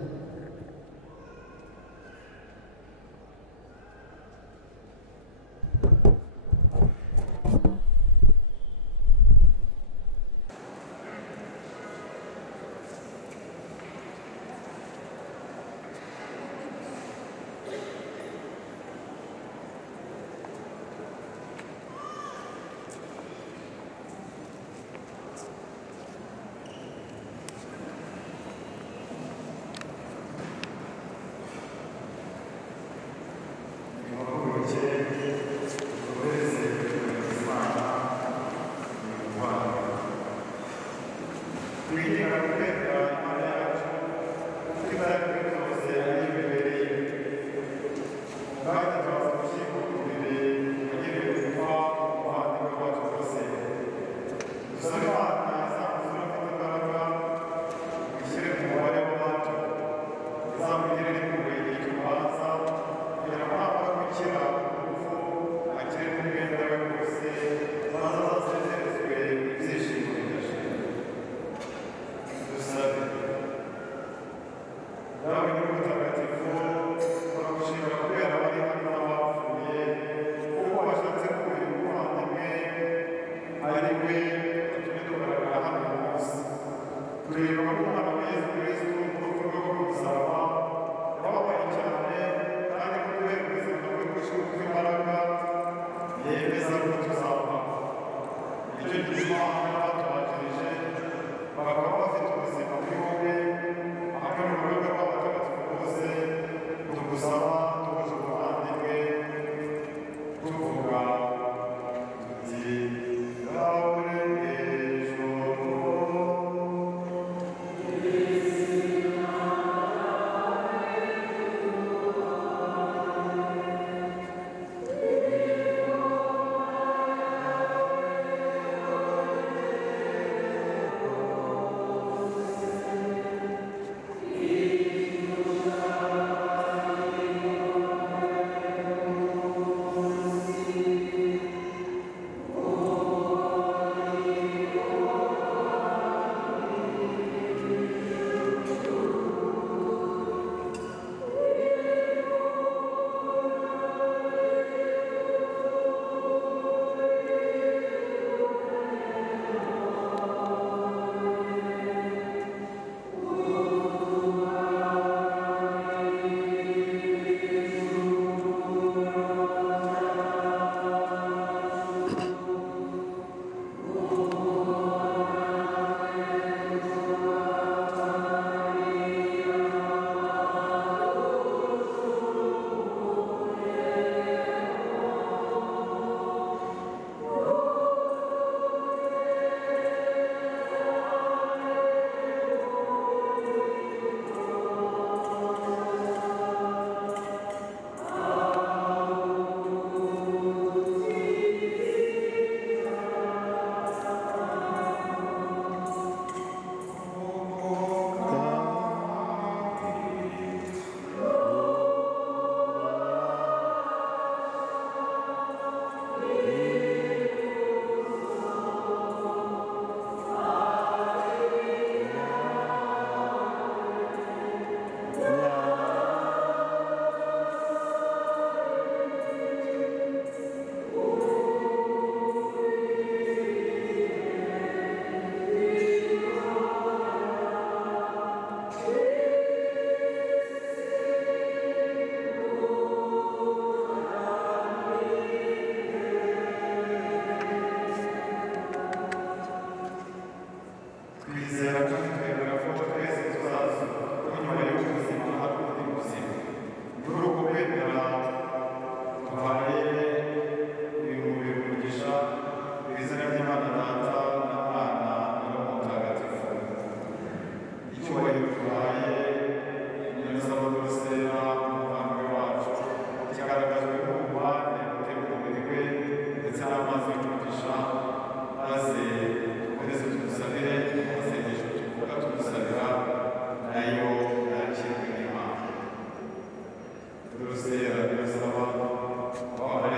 Rosera birasaba aho hari